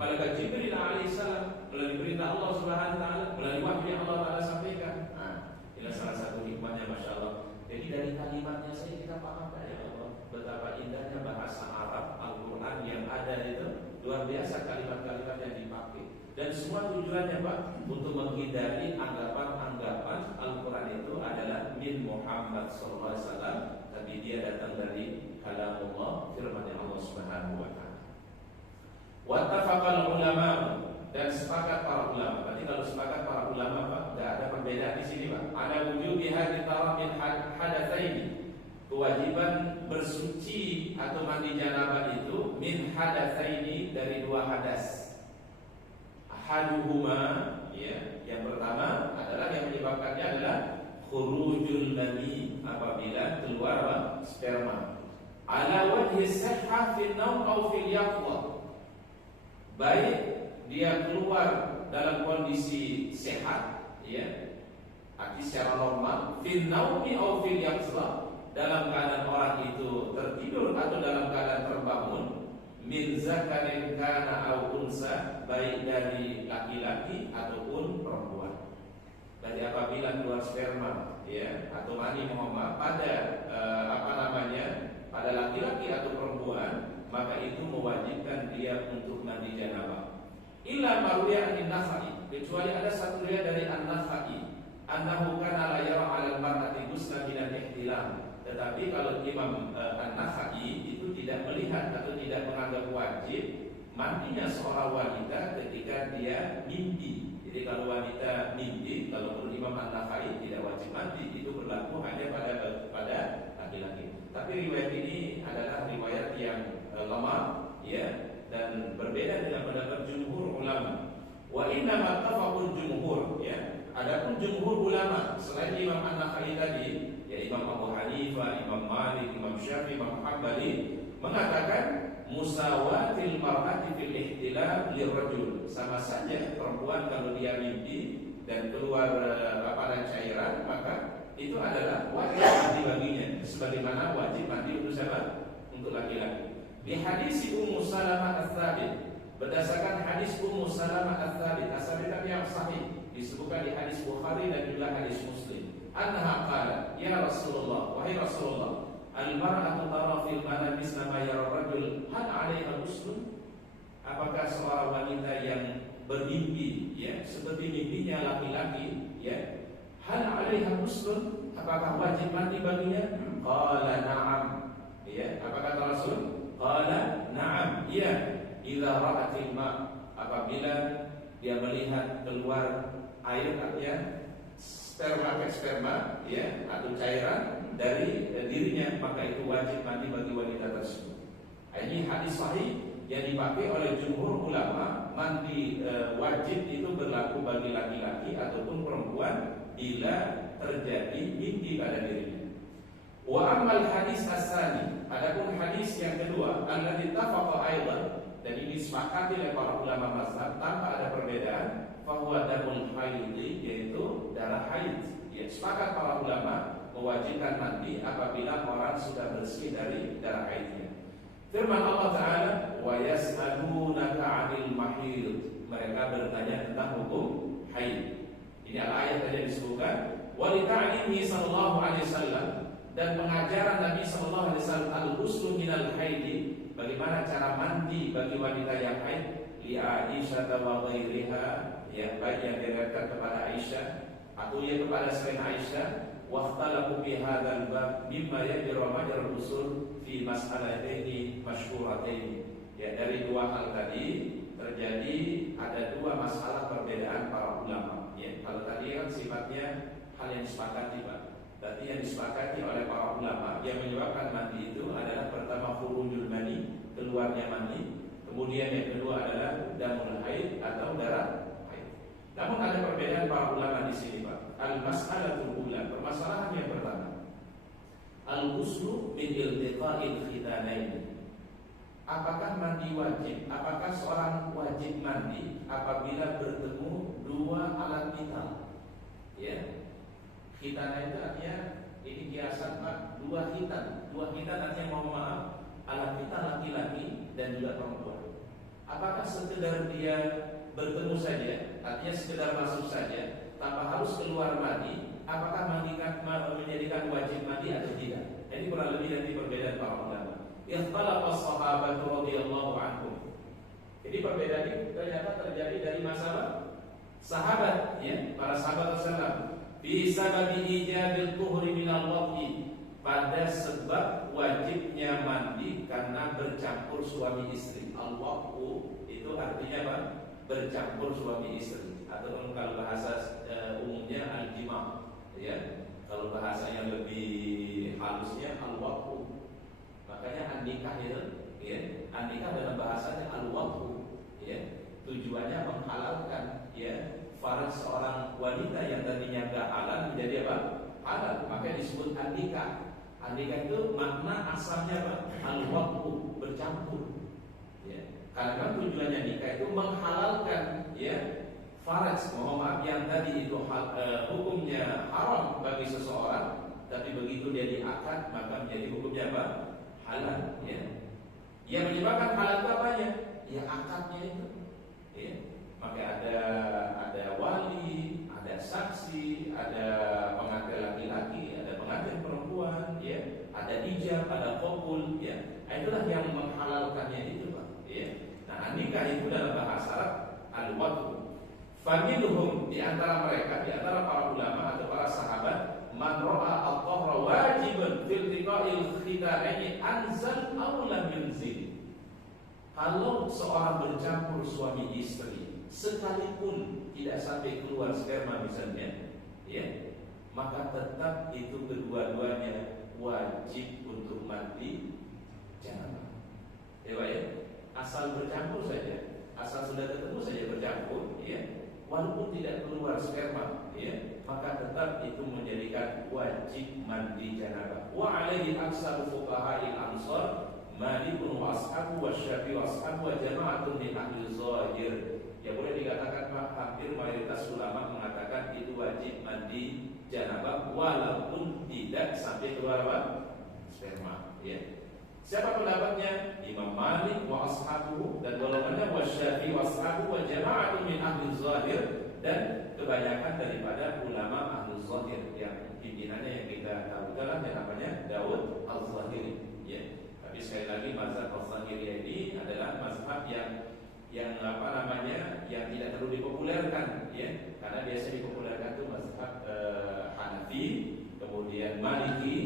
Malaikat Jibril alaihissalam, melalui perintah Allah Subhanahu wa taala, melalui wahyu yang Allah taala sampaikan. Nah, ini salah satu hikmahnya, Masya Allah. Jadi dari kalimatnya saja kita paham, ya Allah, betapa indahnya bahasa Arab Al-Quran yang ada itu. Luar biasa kalimat-kalimat yang dipakai. Dan semua tujuannya, Pak, untuk menghindari anggapan-anggapan Al-Quran itu adalah min Muhammad SAW, tapi dia datang dari kalamullah, firman Allah Subhanahu wa taala. Wattafaqal ulama, dan sepakat para ulama. Berarti kalau sepakat para ulama, Pak, tidak ada perbedaan di sini, Pak. Ada wujubi hadits min hadatsaini. Kewajiban bersuci atau mandi janabah itu min hadatsaini, dari 2 hadas. Ahaduhuma, ya, yang pertama adalah yang menyebabkannya adalah khurujul mani, apabila keluar sperma. Ala wajhi sihhah fi naum aw fil yaqظah. Baik dia keluar dalam kondisi sehat, ya, arti secara normal, fil naumi aw fil yaqظah, dalam keadaan orang itu tertidur atau dalam keadaan terbangun, min zakarin kana aw unsa, baik dari laki-laki ataupun perempuan. Berarti apabila keluar sperma, ya, atau mani pada pada laki-laki atau perempuan, maka itu mewajibkan dia untuk mandi janabah. Illa marwiya an-Nakhai, kecuali ada satu riwayat dari An-Nakhai, annahu kana la yara 'ala al-mar'ati ghuslan min al-ihtilam. Tetapi kalau Imam An-Nakhai itu tidak melihat atau tidak menganggap wajib mandinya seorang wanita ketika dia mimpi. Jadi kalau wanita mimpi, kalau menurut Imam An-Nakhai tidak wajib mandi, itu berlaku hanya pada laki-laki. Tapi riwayat ini adalah riwayat yang lemah, ya, dan berbeda dengan pendapat jumhur ulama. Wa inna mattafaqul jumhur, ya. Adapun jumhur ulama selain Imam An-Nakhai tadi, ya, Imam Abu Hanifah, Imam Malik, Imam Syafi'i, Imam Hanbali mengatakan musawatil mar'ati fil ihtilam lirrajul, sama saja perempuan kalau dia mimpi dan keluar cairan, maka itu adalah wajib mandi baginya, sebagaimana wajib mandi untuk siapa? Untuk laki-laki. Di hadis Ummu Salamah Ats-Tsabit, berdasarkan hadis Ummu Salamah Ats-Tsabit, asal yang sahih, disebutkan di hadis Bukhari dan juga hadis Muslim. Anha qalat, ya Rasulullah, wahai Rasulullah, al-mar'atu tara fil manami misla ma yara rajul, hal 'alaiha ghusl? Apakah seorang wanita yang bermimpi, ya, seperti mimpinya laki-laki, ya, hal 'alaiha ghusl? Apakah wajib mandi baginya? Qala na'am. Ya, apa kata Rasul? Qala na'am. Iya, idza ra'atil ma', apabila dia melihat keluar air, ya, sperma, ya, atau cairan dari dirinya, maka itu wajib mandi bagi wanita tersebut. Ini hadis sahih yang dipakai oleh jumhur ulama. Mandi wajib itu berlaku bagi laki-laki ataupun perempuan bila terjadi mimpi pada dirinya. Wa ammal hadis as-tsani, adapun hadis yang kedua, alladzi tafaqa aidan, dan ini disepakati oleh para ulama mazhab tanpa ada perbedaan, fa huwa damul haid, yaitu darah haid. Ya, sepakat para ulama mewajibkan mandi apabila orang sudah bersih dari darah haidnya. Firman Allah Ta'ala, wa yas'alunaka 'anil mahid. Mereka bertanya tentang hukum haid. Ini ayat tadi disebutkan. Wa li ta'limihi sallallahu alaihi wasallam, dan pengajaran Nabi sallallahu alaihi wasallam al-ghuslu minal haidi, bagaimana cara mandi bagi wanita yang haid, li Aisyah wa ghairiha, ya, baik yang diriwayatkan kepada Aisyah atau ya kepada selain Aisyah. Waqtalabu fi hadzal bab mimma yajru majra usul fi mas'alataini masyhurataini. Ya, dari dua hal tadi terjadi ada dua masalah perbedaan para ulama. Ya, kalau tadi kan sifatnya hal yang disepakati, Pak. Berarti yang disepakati oleh para ulama yang menyebabkan mandi itu adalah pertama khurujul mani, keluarnya mani. Kemudian yang kedua adalah damul haid atau darah haid. Namun ada perbedaan para ulama di sini, Pak. Al-mas'alatul ula, permasalahan yang pertama. Al-ghuslu min iltiqa'il khitanain. Apakah mandi wajib? Apakah seorang wajib mandi apabila bertemu dua alat vital? Ya. Khitanain itu artinya ini kiasan, Pak, dua khitan. Dua khitan artinya, mohon maaf, alat vital laki-laki dan juga perempuan. Apakah sekedar dia bertemu saja, artinya sekedar masuk saja tanpa harus keluar mandi, apakah menjadikan wajib mandi atau tidak? Ini kurang lebih dari perbedaan para ulama. Ikhtalafa as-sahabatu radhiyallahu anhum. Jadi perbedaan ini ternyata terjadi dari masalah sahabat, ya, para sahabat Rasulullah. Fi sababi ijabil tuhri minal waqti, pada sebab wajibnya mandi karena bercampur suami istri. Al-waqtu itu artinya apa? Bercampur suami istri, atau kalau bahasa umumnya al-jima', ya. Kalau bahasa yang lebih halusnya al-waqtu. Makanya an-nikah itu, ya, an-nikah dalam bahasanya al-waqtu, ya. Tujuannya menghalalkan, ya, faraj seorang wanita yang tadinya enggak halal menjadi apa? Halal. Makanya disebut an-nikah. An-nikah itu makna asalnya apa? Al-waqtu, bercampur. Ya. Karena tujuannya nikah itu menghalalkan, ya, faraj, mohon maaf, yang tadi itu hukumnya haram bagi seseorang, tapi begitu dia diakad maka menjadi hukumnya apa? Halal, ya. Yang menyebabkan halal itu apanya? Ya, akadnya itu, ya. Maka ada wali, ada saksi, ada pengantin laki-laki, ada pengantin perempuan, ya. Ada ijab, ada qabul, ya. Itulah yang menghalalkannya itu, Pak, ya. Nah, nikah itu dalam bahasa Arab al-waqtu. Faminhum, di antara mereka, di antara para ulama atau para sahabat, man ra'a al-tahra wajiban fil liqa'il khitanaini anzal aw lam yunzil. Kalau seorang bercampur suami istri sekalipun tidak sampai keluar sperma misalnya, ya, maka tetap itu kedua-duanya wajib untuk mandi janabah. Ya, asal bercampur saja, asal sudah ketemu saja bercampur, ya, walaupun tidak keluar sperma, ya, maka tetap itu menjadikan wajib mandi janabah. Wa alaihi aksaru fuqaha'il ansar, Malikun wa ashabu wa Syafi'i wa ashabu wa jama'atun min ahli zahir. Ya, boleh dikatakan, Pak, hampir mayoritas ulama mengatakan itu wajib mandi janabah walaupun tidak sampai keluar apa? Sperma, ya. Siapa pendapatnya? Imam Malik wa ashabuhu, dan golongannya wa Syafi'i wa ashabu wa jama'atun min ahli zahir, dan kebanyakan daripada ulama ahli zahir yang pimpinannya yang kita tahu adalah yang namanya Daud al-Zahiri, ya. Tapi sekali lagi mazhab al-Zahiri ini adalah mazhab yang apa namanya, yang tidak perlu dipopulerkan, ya. Karena biasa dipopulerkan itu mazhab Hanafi, kemudian Maliki,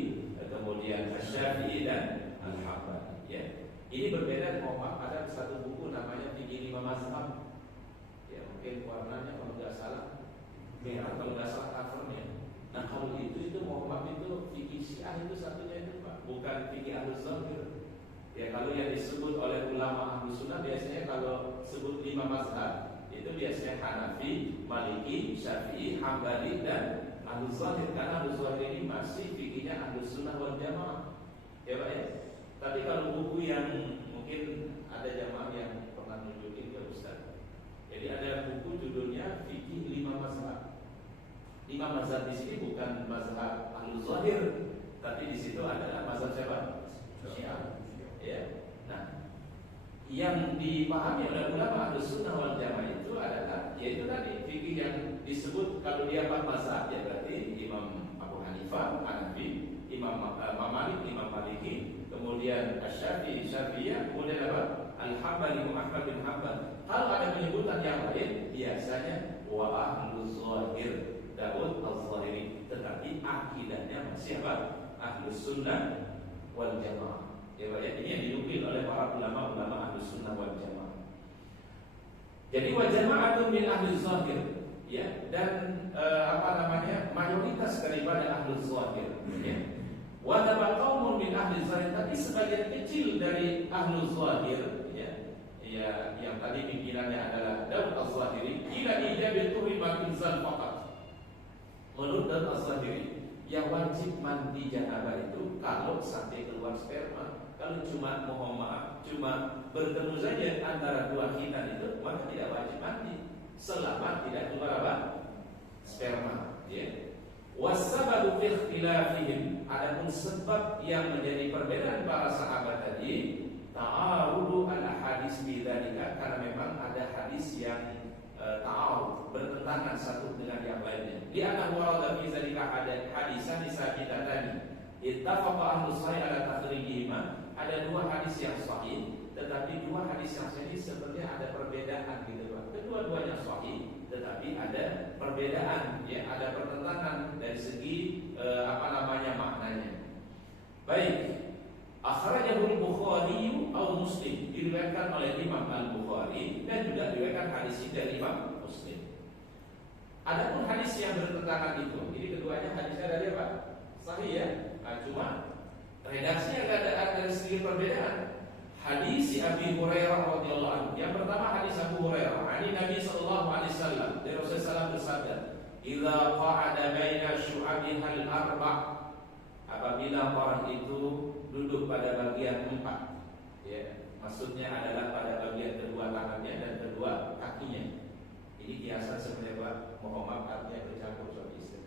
kemudian Syafi'i dan Al-Hambali, ya. Ini berbeda dengan ada satu buku namanya Fikih 5 Mazhab. Ya, mungkin warnanya kalau nggak salah merah, kalau nggak salah covernya. Nah, kalau itu Muhammad itu fikih Syiah itu satunya itu, Pak, bukan fikih Ahlus Zahir. Ya, kalau yang disebut oleh ulama Ahlus Sunnah biasanya kalau sebut 5 mazhab itu biasanya Hanafi, Maliki, Syafi'i, Hambali dan Ahlus Zahir. Karena Ahlus Zahir ini masih fikihnya Ahlus Sunnah wal Jamaah. Ya, Pak, ya. Tapi kalau buku yang mungkin ada jamaah yang pernah nunjukin ke Ustaz. Jadi ada buku judulnya Fikih 5 Mazhab. Imam mazhab di sini bukan mazhab Ahlul Zahir, tapi di situ adalah mazhab siapa? Syiah. Ya. Nah, yang dipahami oleh ulama Ahlus Sunnah wal Jamaah itu adalah yaitu tadi fikih yang disebut kalau dia empat mazhab, ya berarti Imam Abu Hanifah, Hanafi, Imam Malik, Imam Maliki, kemudian Asy-Syafi'i, Syafi'iyah, kemudian apa? Al-Hambali, Ahmad bin Hanbal. Kalau ada penyebutan yang lain, biasanya wa Ahluz Zahir, Daud Az-Zahiri, tetapi akidahnya masih apa? Ahlus Sunnah wal Jamaah. Ya, ini yang dinukil oleh para ulama-ulama Ahlus Sunnah wal Jamaah. Jadi wa jama'atun min Ahluz Zahir, ya, dan mayoritas daripada Ahluz Zahir, ya. Wa tabaqaumun min Ahluz Zahir, tapi sebagian kecil dari Ahluz Zahir, ya, yang tadi pimpinannya adalah Daud Az-Zahiri, ila ijabi tuhrimatin zal faqat. Menurut Daud Az-Zahiri, yang wajib mandi janabah itu kalau sampai keluar sperma. Kalau cuma mohon maaf, cuma bertemu saja antara dua khitan itu, maka tidak wajib mandi selama tidak keluar apa? Sperma, ya. Wasababu fi ikhtilafihim, adapun sebab yang menjadi perbedaan para sahabat tadi, ta'arudu al-hadis bidzalika, karena memang ada hadis yang ta'arud, bertentangan satu dengan yang lainnya. Di anna warada fi dzalika hadisan sabitatani, ittafaqa ahlus sahih ala takhrijihima. Ada dua hadis yang sahih, tetapi dua hadis yang sahih sepertinya ada perbedaan gitu Pak. Kedua-duanya sahih, tetapi ada perbedaan, ya, ada pertentangan dari segi maknanya. Baik, akhrajahu al-Bukhari atau Muslim, diriwayatkan oleh Imam Al-Bukhari dan juga diriwayatkan hadis ini dari Imam Muslim. Adapun hadis yang bertentangan itu, ini keduanya hadisnya dari apa? Sahih, ya. Nah, cuma redaksinya ada sedikit perbedaan. Hadis Abi Hurairah radhiyallahu anhu. Yang pertama hadis Abu Hurairah, ani Nabi sallallahu alaihi wasallam, dari Rasulullah bersabda, "Idza qa'ada baina syu'abihal arba'." Apabila orang itu duduk pada bagian empat, ya, maksudnya adalah pada bagian kedua tangannya dan kedua kakinya. Ini kiasan sebenarnya Pak, mohon maaf artinya bercampur suami istri.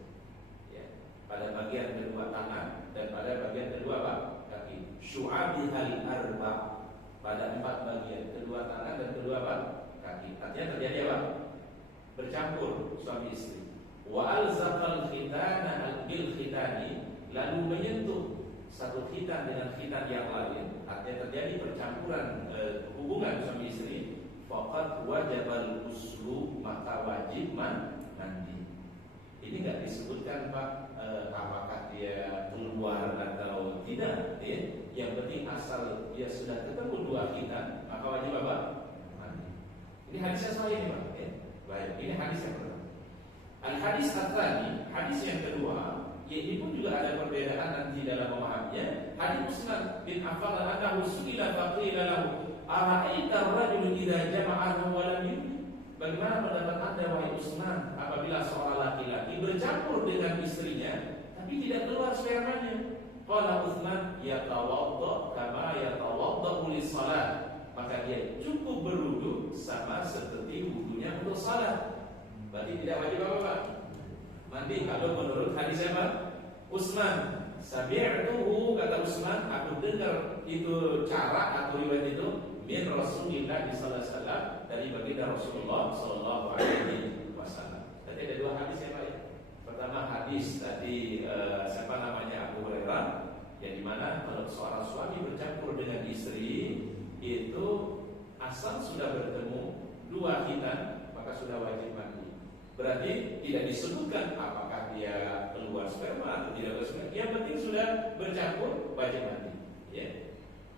Ya, pada bagian kedua tangan dan pada bagian kedua apa? Kaki. Syu'abihal arba', pada empat bagian, kedua tangan dan kedua apa? Kaki. Artinya terjadi apa? Bercampur suami istri. Wa alzaqal khitana bil khitani, lalu menyentuh satu khitan dengan khitan yang lain, artinya terjadi percampuran hubungan suami istri. Faqad wajibal uslu, maka wajib mandi. Ini nggak disebutkan Pak, apakah dia keluar atau tidak, ya. Yang penting asal dia sudah ketemu dua khitan, maka wajib apa? Mandi. Ini hadisnya sahih ini Pak, ya. Baik, ini hadis yang pertama. Al-hadis at-tsani, hadis yang kedua, ini pun juga ada perbedaan nanti dalam memahaminya. Hadis Utsman bin Affan annahu su'ila faqila lahu ara'aita ar-rajul idza jama'ahu wa lam yumni. Bagaimana pendapat Anda wahai Utsman apabila seorang laki-laki bercampur dengan istrinya tapi tidak keluar spermanya? Qala Utsman yatawadda kama yatawaddau lis-shalah. Maka dia cukup berwudu sama seperti wudunya untuk salat. Berarti tidak wajib apa? Mandi. Kalau menurut hadis siapa? Utsman. Sami'tuhu, kata Utsman, aku dengar itu cara atau riwayat itu min Rasulillah sallallahu alaihi wasallam, dari baginda Rasulullah sallallahu alaihi wasallam. Tadi ada dua hadis ya Pak ya. Pertama hadis tadi siapa namanya Abu Hurairah, yang dimana kalau seorang suami bercampur dengan istri itu asal sudah bertemu dua khitan maka sudah wajib mandi. Berarti tidak disebutkan apakah dia keluar sperma atau tidak keluar sperma. Yang penting sudah bercampur wajib mandi, ya.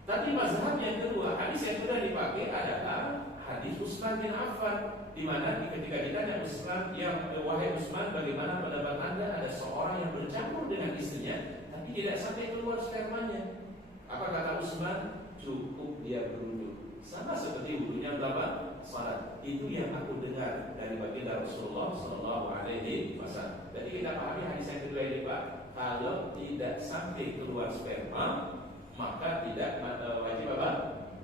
Tapi mazhab yang kedua, hadis yang sudah dipakai adalah hadis Utsman bin Affan, di mana ketika ditanya Utsman, yang wahai Utsman, bagaimana pendapat Anda ada seorang yang bercampur dengan istrinya tapi tidak sampai keluar spermanya? Apa kata Utsman? Cukup dia berwudu, sama seperti wudunya berapa? Salat. Itu yang aku dengar dari baginda Rasulullah sallallahu alaihi wasallam. Jadi kita pahami hadis yang kedua ini Pak, kalau tidak sampai keluar sperma maka tidak wajib apa?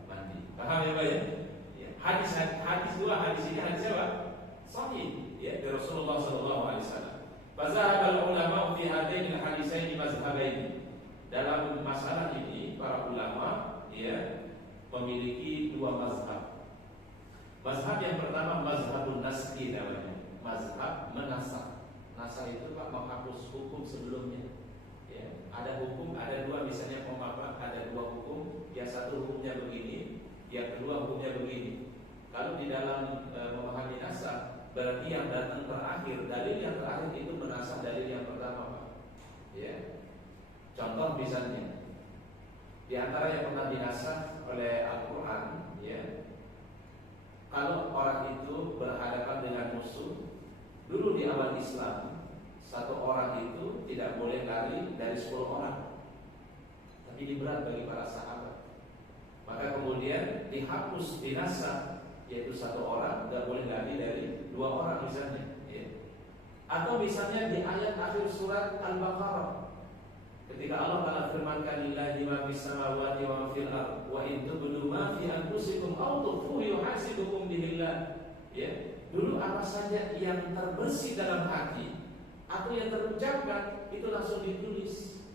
Mandi. Paham ya Pak ya? Ya. Hadis dua hadis ini hadis apa? Sahih ya dari Rasulullah sallallahu alaihi wasallam. Fazahaba ulama fi hadaini hadisaini mazhabaini. Dalam masalah ini para ulama ya memiliki dua mazhab. Mazhab yang pertama mazhabun naskhi namanya, mazhab menasakh. Nasakh itu Pak menghapus hukum sebelumnya. Ya, ada hukum, ada dua misalnya ada dua hukum, yang satu hukumnya begini, yang kedua hukumnya begini. Kalau di dalam memahami nasakh, berarti yang datang terakhir, dalil yang terakhir itu menasakh dalil yang pertama, Pak. Ya. Contoh misalnya, di antara yang pernah dinasakh oleh Al-Quran, ya, kalau orang itu berhadapan dengan musuh, dulu di awal Islam, satu orang itu tidak boleh lari dari 10 orang. Tapi ini berat bagi para sahabat. Maka kemudian dihapus, dinasakh, yaitu satu orang tidak boleh lari dari 2 orang misalnya. Ya. Atau misalnya di ayat akhir surat Al-Baqarah, ketika Allah Ta'ala firmankan lillahi ma fis samawati wa ma fil ardh wa in tubdu ma fi anfusikum aw tukhfuhu yuhasibukum bihillah. Ya, dulu apa saja yang terbersih dalam hati atau yang terucapkan itu langsung ditulis,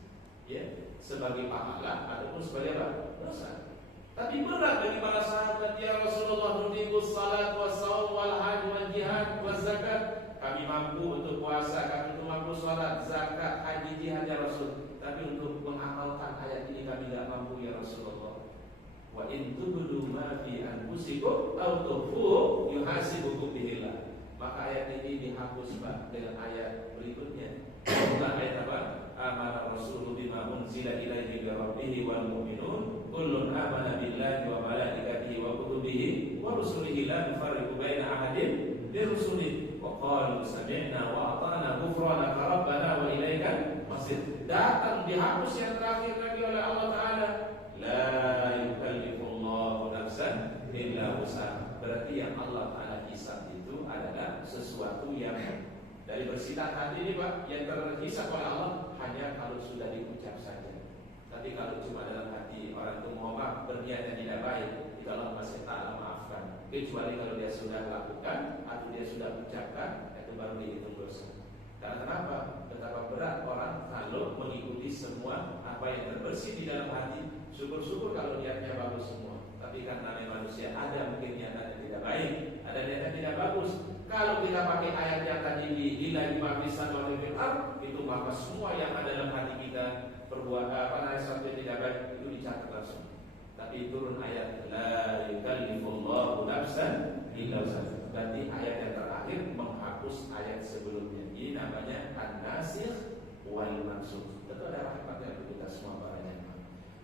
ya, sebagai pahala ataupun sebagai apa? Dosa. Tapi berat bagi para sahabat, ya Rasulullah, nutiqus salat was shaum wal hajj wal jihad waz zakat. Kami mampu untuk puasa, kami mampu salat, zakat, haji, jihad ya Rasul. Tapi untuk mengamalkan ayat ini kami tidak mampu ya Rasulullah. Wa in tubdu ma fi anfusikum aw tukhfuhu yuhasibukum bihillah. Maka ayat ini dihapus Pak dengan ayat berikutnya. Bukan ayat apa? Amana Rasulullah bima unzila ilaihi min rabbih wal mu'minun kullun amana billahi wa malaikatihi wa kutubihi wa rusulihi la nufarriqu baina ahadin min rusulihi wa qalu sami'na wa ata'na ghufranaka rabbana wa ilaikal masir. Datang dihapus yang terakhir lagi oleh Allah Ta'ala, la yukallifullahu nafsan illa wus'aha. Berarti yang Allah Ta'ala hisab itu adalah sesuatu yang dari bersihkan hati ini Pak, yang terhisab oleh Allah hanya kalau sudah diucap saja. Tapi kalau cuma dalam hati orang itu mohon maaf, berniat yang tidak baik, itu Allah masih Ta'ala maafkan. Kecuali kalau dia sudah lakukan atau dia sudah ucapkan, itu baru dihitung dosa. Karena kenapa? Betapa berat orang kalau mengikuti semua apa yang terbersih di dalam hati. Syukur-syukur kalau niatnya bagus semua. Tapi kan namanya manusia, ada mungkin niatnya tidak baik, ada niatnya tidak bagus. Kalau kita pakai ayat yang tadi lillahi ma fis samawati wal ardh, itu maka semua yang ada dalam hati kita perbuatan apa namanya sesuatu yang tidak baik itu dicatat langsung. Tapi turun ayat la yukallifullahu nafsan illa wus'aha. Berarti ayat yang terakhir menghapus ayat sebelumnya. Ini namanya an-nasikh wal mansukh. Tentu ada rahmatnya untuk kita semua para jemaah.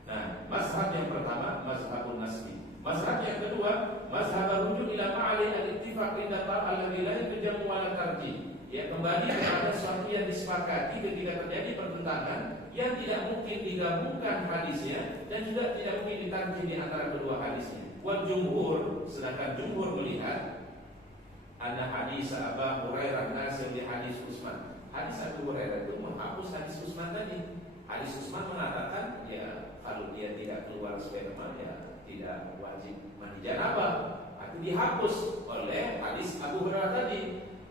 Nah, mazhab yang pertama mazhabun naskhi. Mazhab yang kedua mazhab rujuk ila ma'ali al-ittifaq inda alladhi la yujammu wala tarjih. Ya, kembali kepada sesuatu yang disepakati ketika terjadi pertentangan yang tidak mungkin digabungkan hadisnya dan juga tidak mungkin ditarjih di antara kedua hadisnya. Wal jumhur, sedangkan jumhur melihat ada hadis Abu Hurairah nasir di hadis Utsman. Hadis Abu Hurairah itu menghapus hadis Utsman tadi. Hadis Utsman mengatakan ya kalau dia tidak keluar sperma ya tidak wajib mandi janabah. Itu dihapus oleh hadis Abu Hurairah tadi.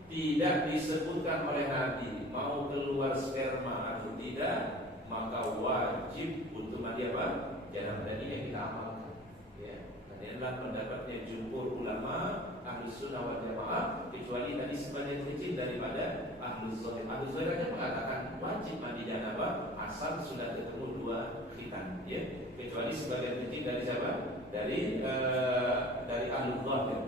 Tidak disebutkan oleh Nabi mau keluar sperma atau tidak, maka wajib untuk mandi apa? Janabah. Dan ini yang kita amalkan. Ya, ini adalah pendapatnya jumhur ulama Ahlus Sunnah wal Jamaah, kecuali tadi sebagian kecil daripada Ahlus Zahir. Ahlus Zahir hanya mengatakan wajib mandi janabah asal sudah ketemu 2 khitan, ya. Kecuali sebagian kecil dari siapa? Dari Ahlul Zahir.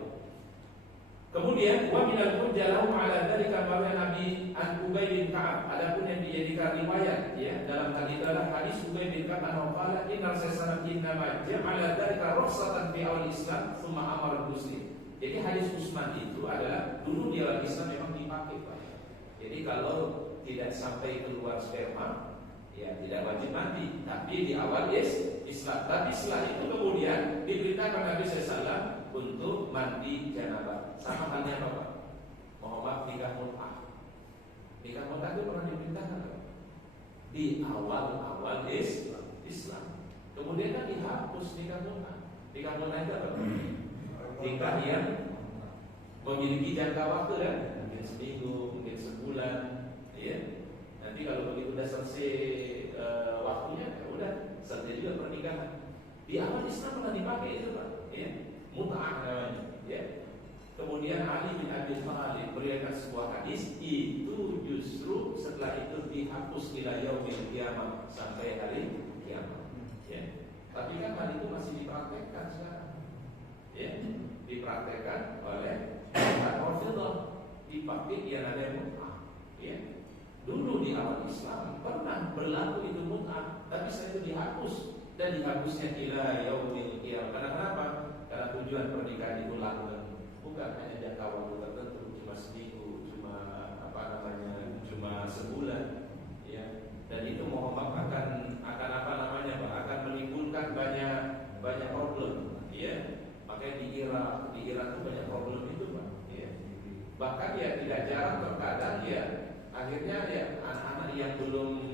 Kemudian wa minal hujjah lahum ala dzalika ma Nabi an Ubay bin Ka'ab. Adapun yang dijadikan riwayat ya dalam hal itu adalah hadis Ubay bin Ka'ab anhu qala inna rasulullah innama ja'ala dzalika rukhsatan fi awal Islam tsumma amara muslim. Jadi hadis Utsman itu adalah dulu di awal Islam memang dipakai Pak. Jadi kalau tidak sampai keluar sperma ya tidak wajib mandi, tapi di awal Islam. Tapi setelah itu kemudian diberitakan Nabi SAW untuk mandi janabah. Sama halnya apa Pak? Mohon maaf, nikah mut'ah. Nikah mut'ah itu pernah diperintahkan Pak? Di awal-awal Islam. Kemudian kan dihapus nikah mut'ah. Nikah mut'ah itu apa? Nikah yang memiliki jangka waktu kan? Mungkin seminggu, mungkin sebulan, ya. Nanti kalau begitu udah selesai waktunya, ya udah selesai juga pernikahan. Di awal Islam pernah dipakai itu Pak, ya, mut'ah namanya, ya. Kemudian Ali bin Abi Thalib berikan sebuah hadis, itu justru setelah itu dihapus ila yaumil qiyamah, sampai hari kiamat. Ya. Tapi kan hal itu masih dipraktekkan sekarang. Ya, dipraktekkan oleh Rafidhah, dipakai yang ada mut'ah. Ya. Dulu di awal Islam pernah berlaku itu mut'ah, tapi setelah itu dihapus dan dihapusnya ila yaumil qiyamah. Karena kenapa? Karena tujuan pernikahan itu lakukan bukan hanya jangka waktu tertentu, cuma seminggu, cuma sebulan, ya. Dan itu Muhammad akan menimbulkan banyak problem, ya. Makanya di Irak itu banyak problem itu, Pak. Ya. Bahkan ya tidak jarang terkadang ya akhirnya ya anak-anak yang belum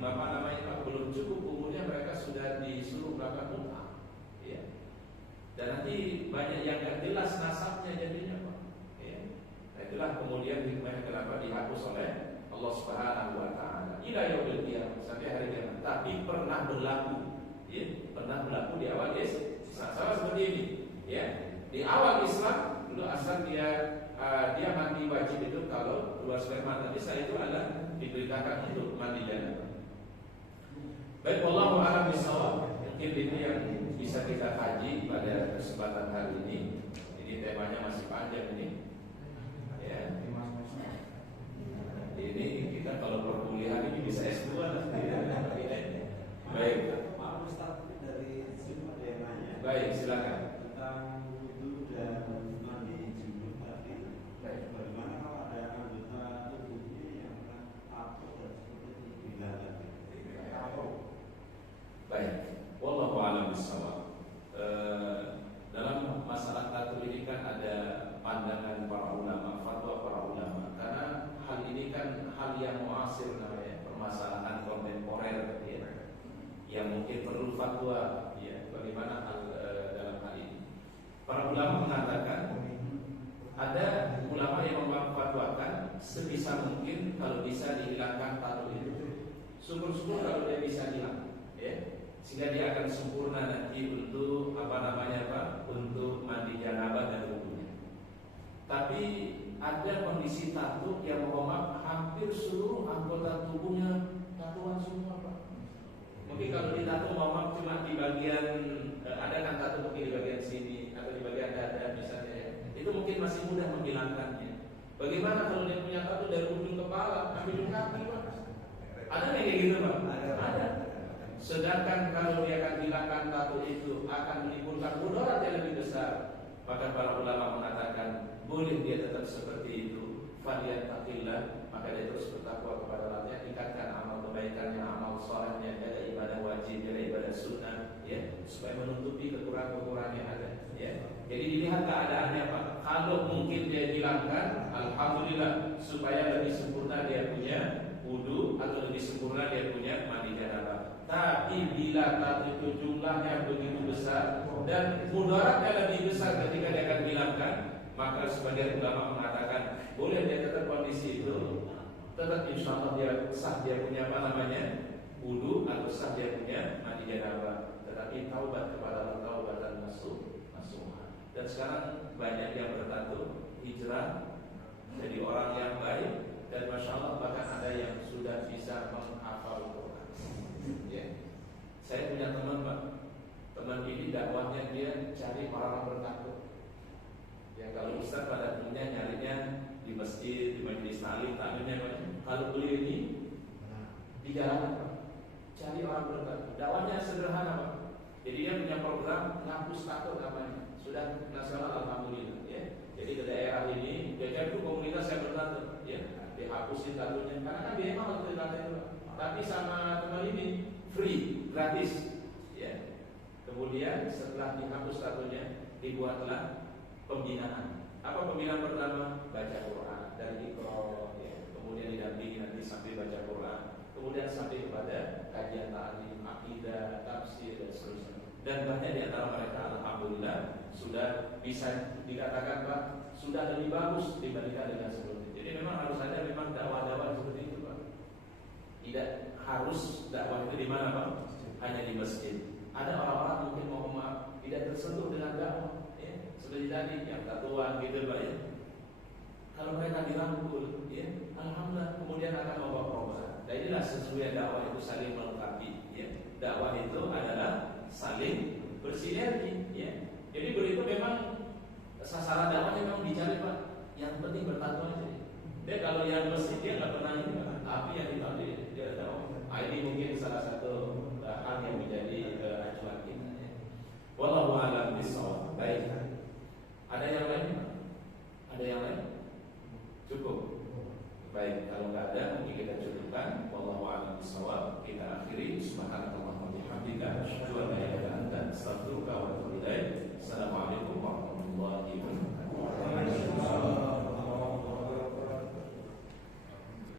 belum cukup umurnya mereka sudah disuruh melakukan mut'ah, ya. Dan nanti banyak yang nggak jelas nasabnya jadinya, Pak. Ya. Nah, itulah kemudian hikmahnya kenapa dihapus oleh Allah Subhanahu wa taala. Ila yaumil qiyamah, sampai hari kiamat. Tapi pernah berlaku, ya, pernah berlaku di awal Islam. Sama seperti ini, ya. Di awal Islam dulu asal dia mandi wajib itu kalau keluar sperma, tapi setelah itu adalah diberitakan untuk mandi janabah. Baik, wallahu a'lam bishawab. Mungkin ini yang bisa kita kaji pada kesempatan hari ini. Ini temanya masih panjang ini. Ya. Ini kita kalau perkuliahan ini bisa S2 nanti. Baik. Pak Ustaz, dari sini ada yang nanya. Baik, silakan. Tentang wudu dan mandi junub tadi. Bagaimana kalau ada anggota tubuhnya yang tato dan seperti itu dilarang? Baik, wallahu a'lam bishawab. Dalam masalah tato ini kan ada pandangan para ulama, fatwa para ulama. Karena hal ini kan hal yang muasir namanya, permasalahan kontemporer, ya, yang mungkin perlu fatwa, ya, bagaimana dalam hal ini. Para ulama mengatakan ada ulama yang memfatwakan sebisa mungkin kalau bisa dihilangkan tato itu. Syukur-syukur kalau dia bisa hilang, ya. Sehingga dia akan sempurna nanti untuk untuk mandi janabah dan wudunya. Tapi ada kondisi tato yang hampir seluruh anggota tubuhnya tatuan semua, Pak. Mungkin kalau ditato cuma di bagian ada kan tato mungkin di bagian sini atau di bagian dada misalnya, ya. Itu mungkin masih mudah menghilangkannya. Bagaimana kalau dia punya tato dari ujung kepala sampai ujung kaki, Pak? Ada yang kayak gitu, Pak? Ada. Sedangkan kalau dia akan hilangkan tato itu akan menimbulkan mudarat yang lebih besar, maka para ulama mengatakan boleh dia tetap seperti itu. Falyattaqillah, maka dia terus bertakwa kepada Allah, tingkatkan amal kebaikannya, amal salehnya, ada ibadah wajib, ada ibadah sunnah, ya, supaya menutupi kekurangan-kekurangan yang ada, ya. Jadi dilihat keadaannya, Pak. Kalau mungkin dia hilangkan, alhamdulillah, supaya lebih sempurna dia punya wudu atau lebih sempurna dia punya mandi janabah. Tapi bila tato itu jumlahnya begitu besar dan mudaratnya lebih besar ketika dia akan hilangkan, maka sebagian ulama mengatakan boleh dia tetap kondisi itu, tetap insya Allah dia sah dia punya wudu atau sah dia punya mandi janabah. Tetapi taubat kepada Allah, taubatan nasuha. Dan sekarang banyak yang bertato hijrah jadi orang yang baik, dan masya Allah bahkan ada yang sudah bisa menghafal Quran. Ya. Saya punya teman, Pak. Teman ini dakwahnya dia cari orang bertato. Ya, kalau Ustaz pada umumnya nyarinya di masjid, di majelis taklimnya, kalau beliau ini di jalanan, Pak. Cari orang bertato. Dakwahnya sederhana, Pak. Jadi dia punya program ngapus tato namanya. Sudah nasional, alhamdulillah, ya. Jadi ke daerah ini, jadi itu komunitas yang bertato, ya. Dihapusin tatonya karena kan dia emang harus bertato itu, Pak. Tapi sama teman ini free, gratis, ya. Kemudian setelah dihapus tatonya, dibuatlah pembinaan. Apa pembinaan pertama? Baca Quran dari Iqra, ya. Kemudian didampingi nanti sampai baca Quran, kemudian sampai kepada kajian ta'lim, akidah, tafsir dan seterusnya. Dan banyak di antara mereka alhamdulillah sudah bisa dikatakan, Pak, sudah lebih bagus dibandingkan dengan sebelumnya. Jadi memang harus ada dakwah-dakwah seperti itu, Pak. Tidak harus dakwah itu di mana Pak? Hanya di masjid. Ada orang-orang mungkin mau maaf tidak tersentuh dengan dakwah, ya. Seperti tadi yang tatuan gitu Pak ya. Kalau mereka dirangkul, ya, alhamdulillah kemudian akan membawa perubahan. Dan inilah sesungguhnya dakwah itu saling melengkapi, ya. Dakwah itu adalah saling bersinergi, ya. Jadi begitu memang sasaran dakwahnya memang dicari Pak. Yang penting bertatu aja. Dia kalau yang masjid dia nggak pernah ini.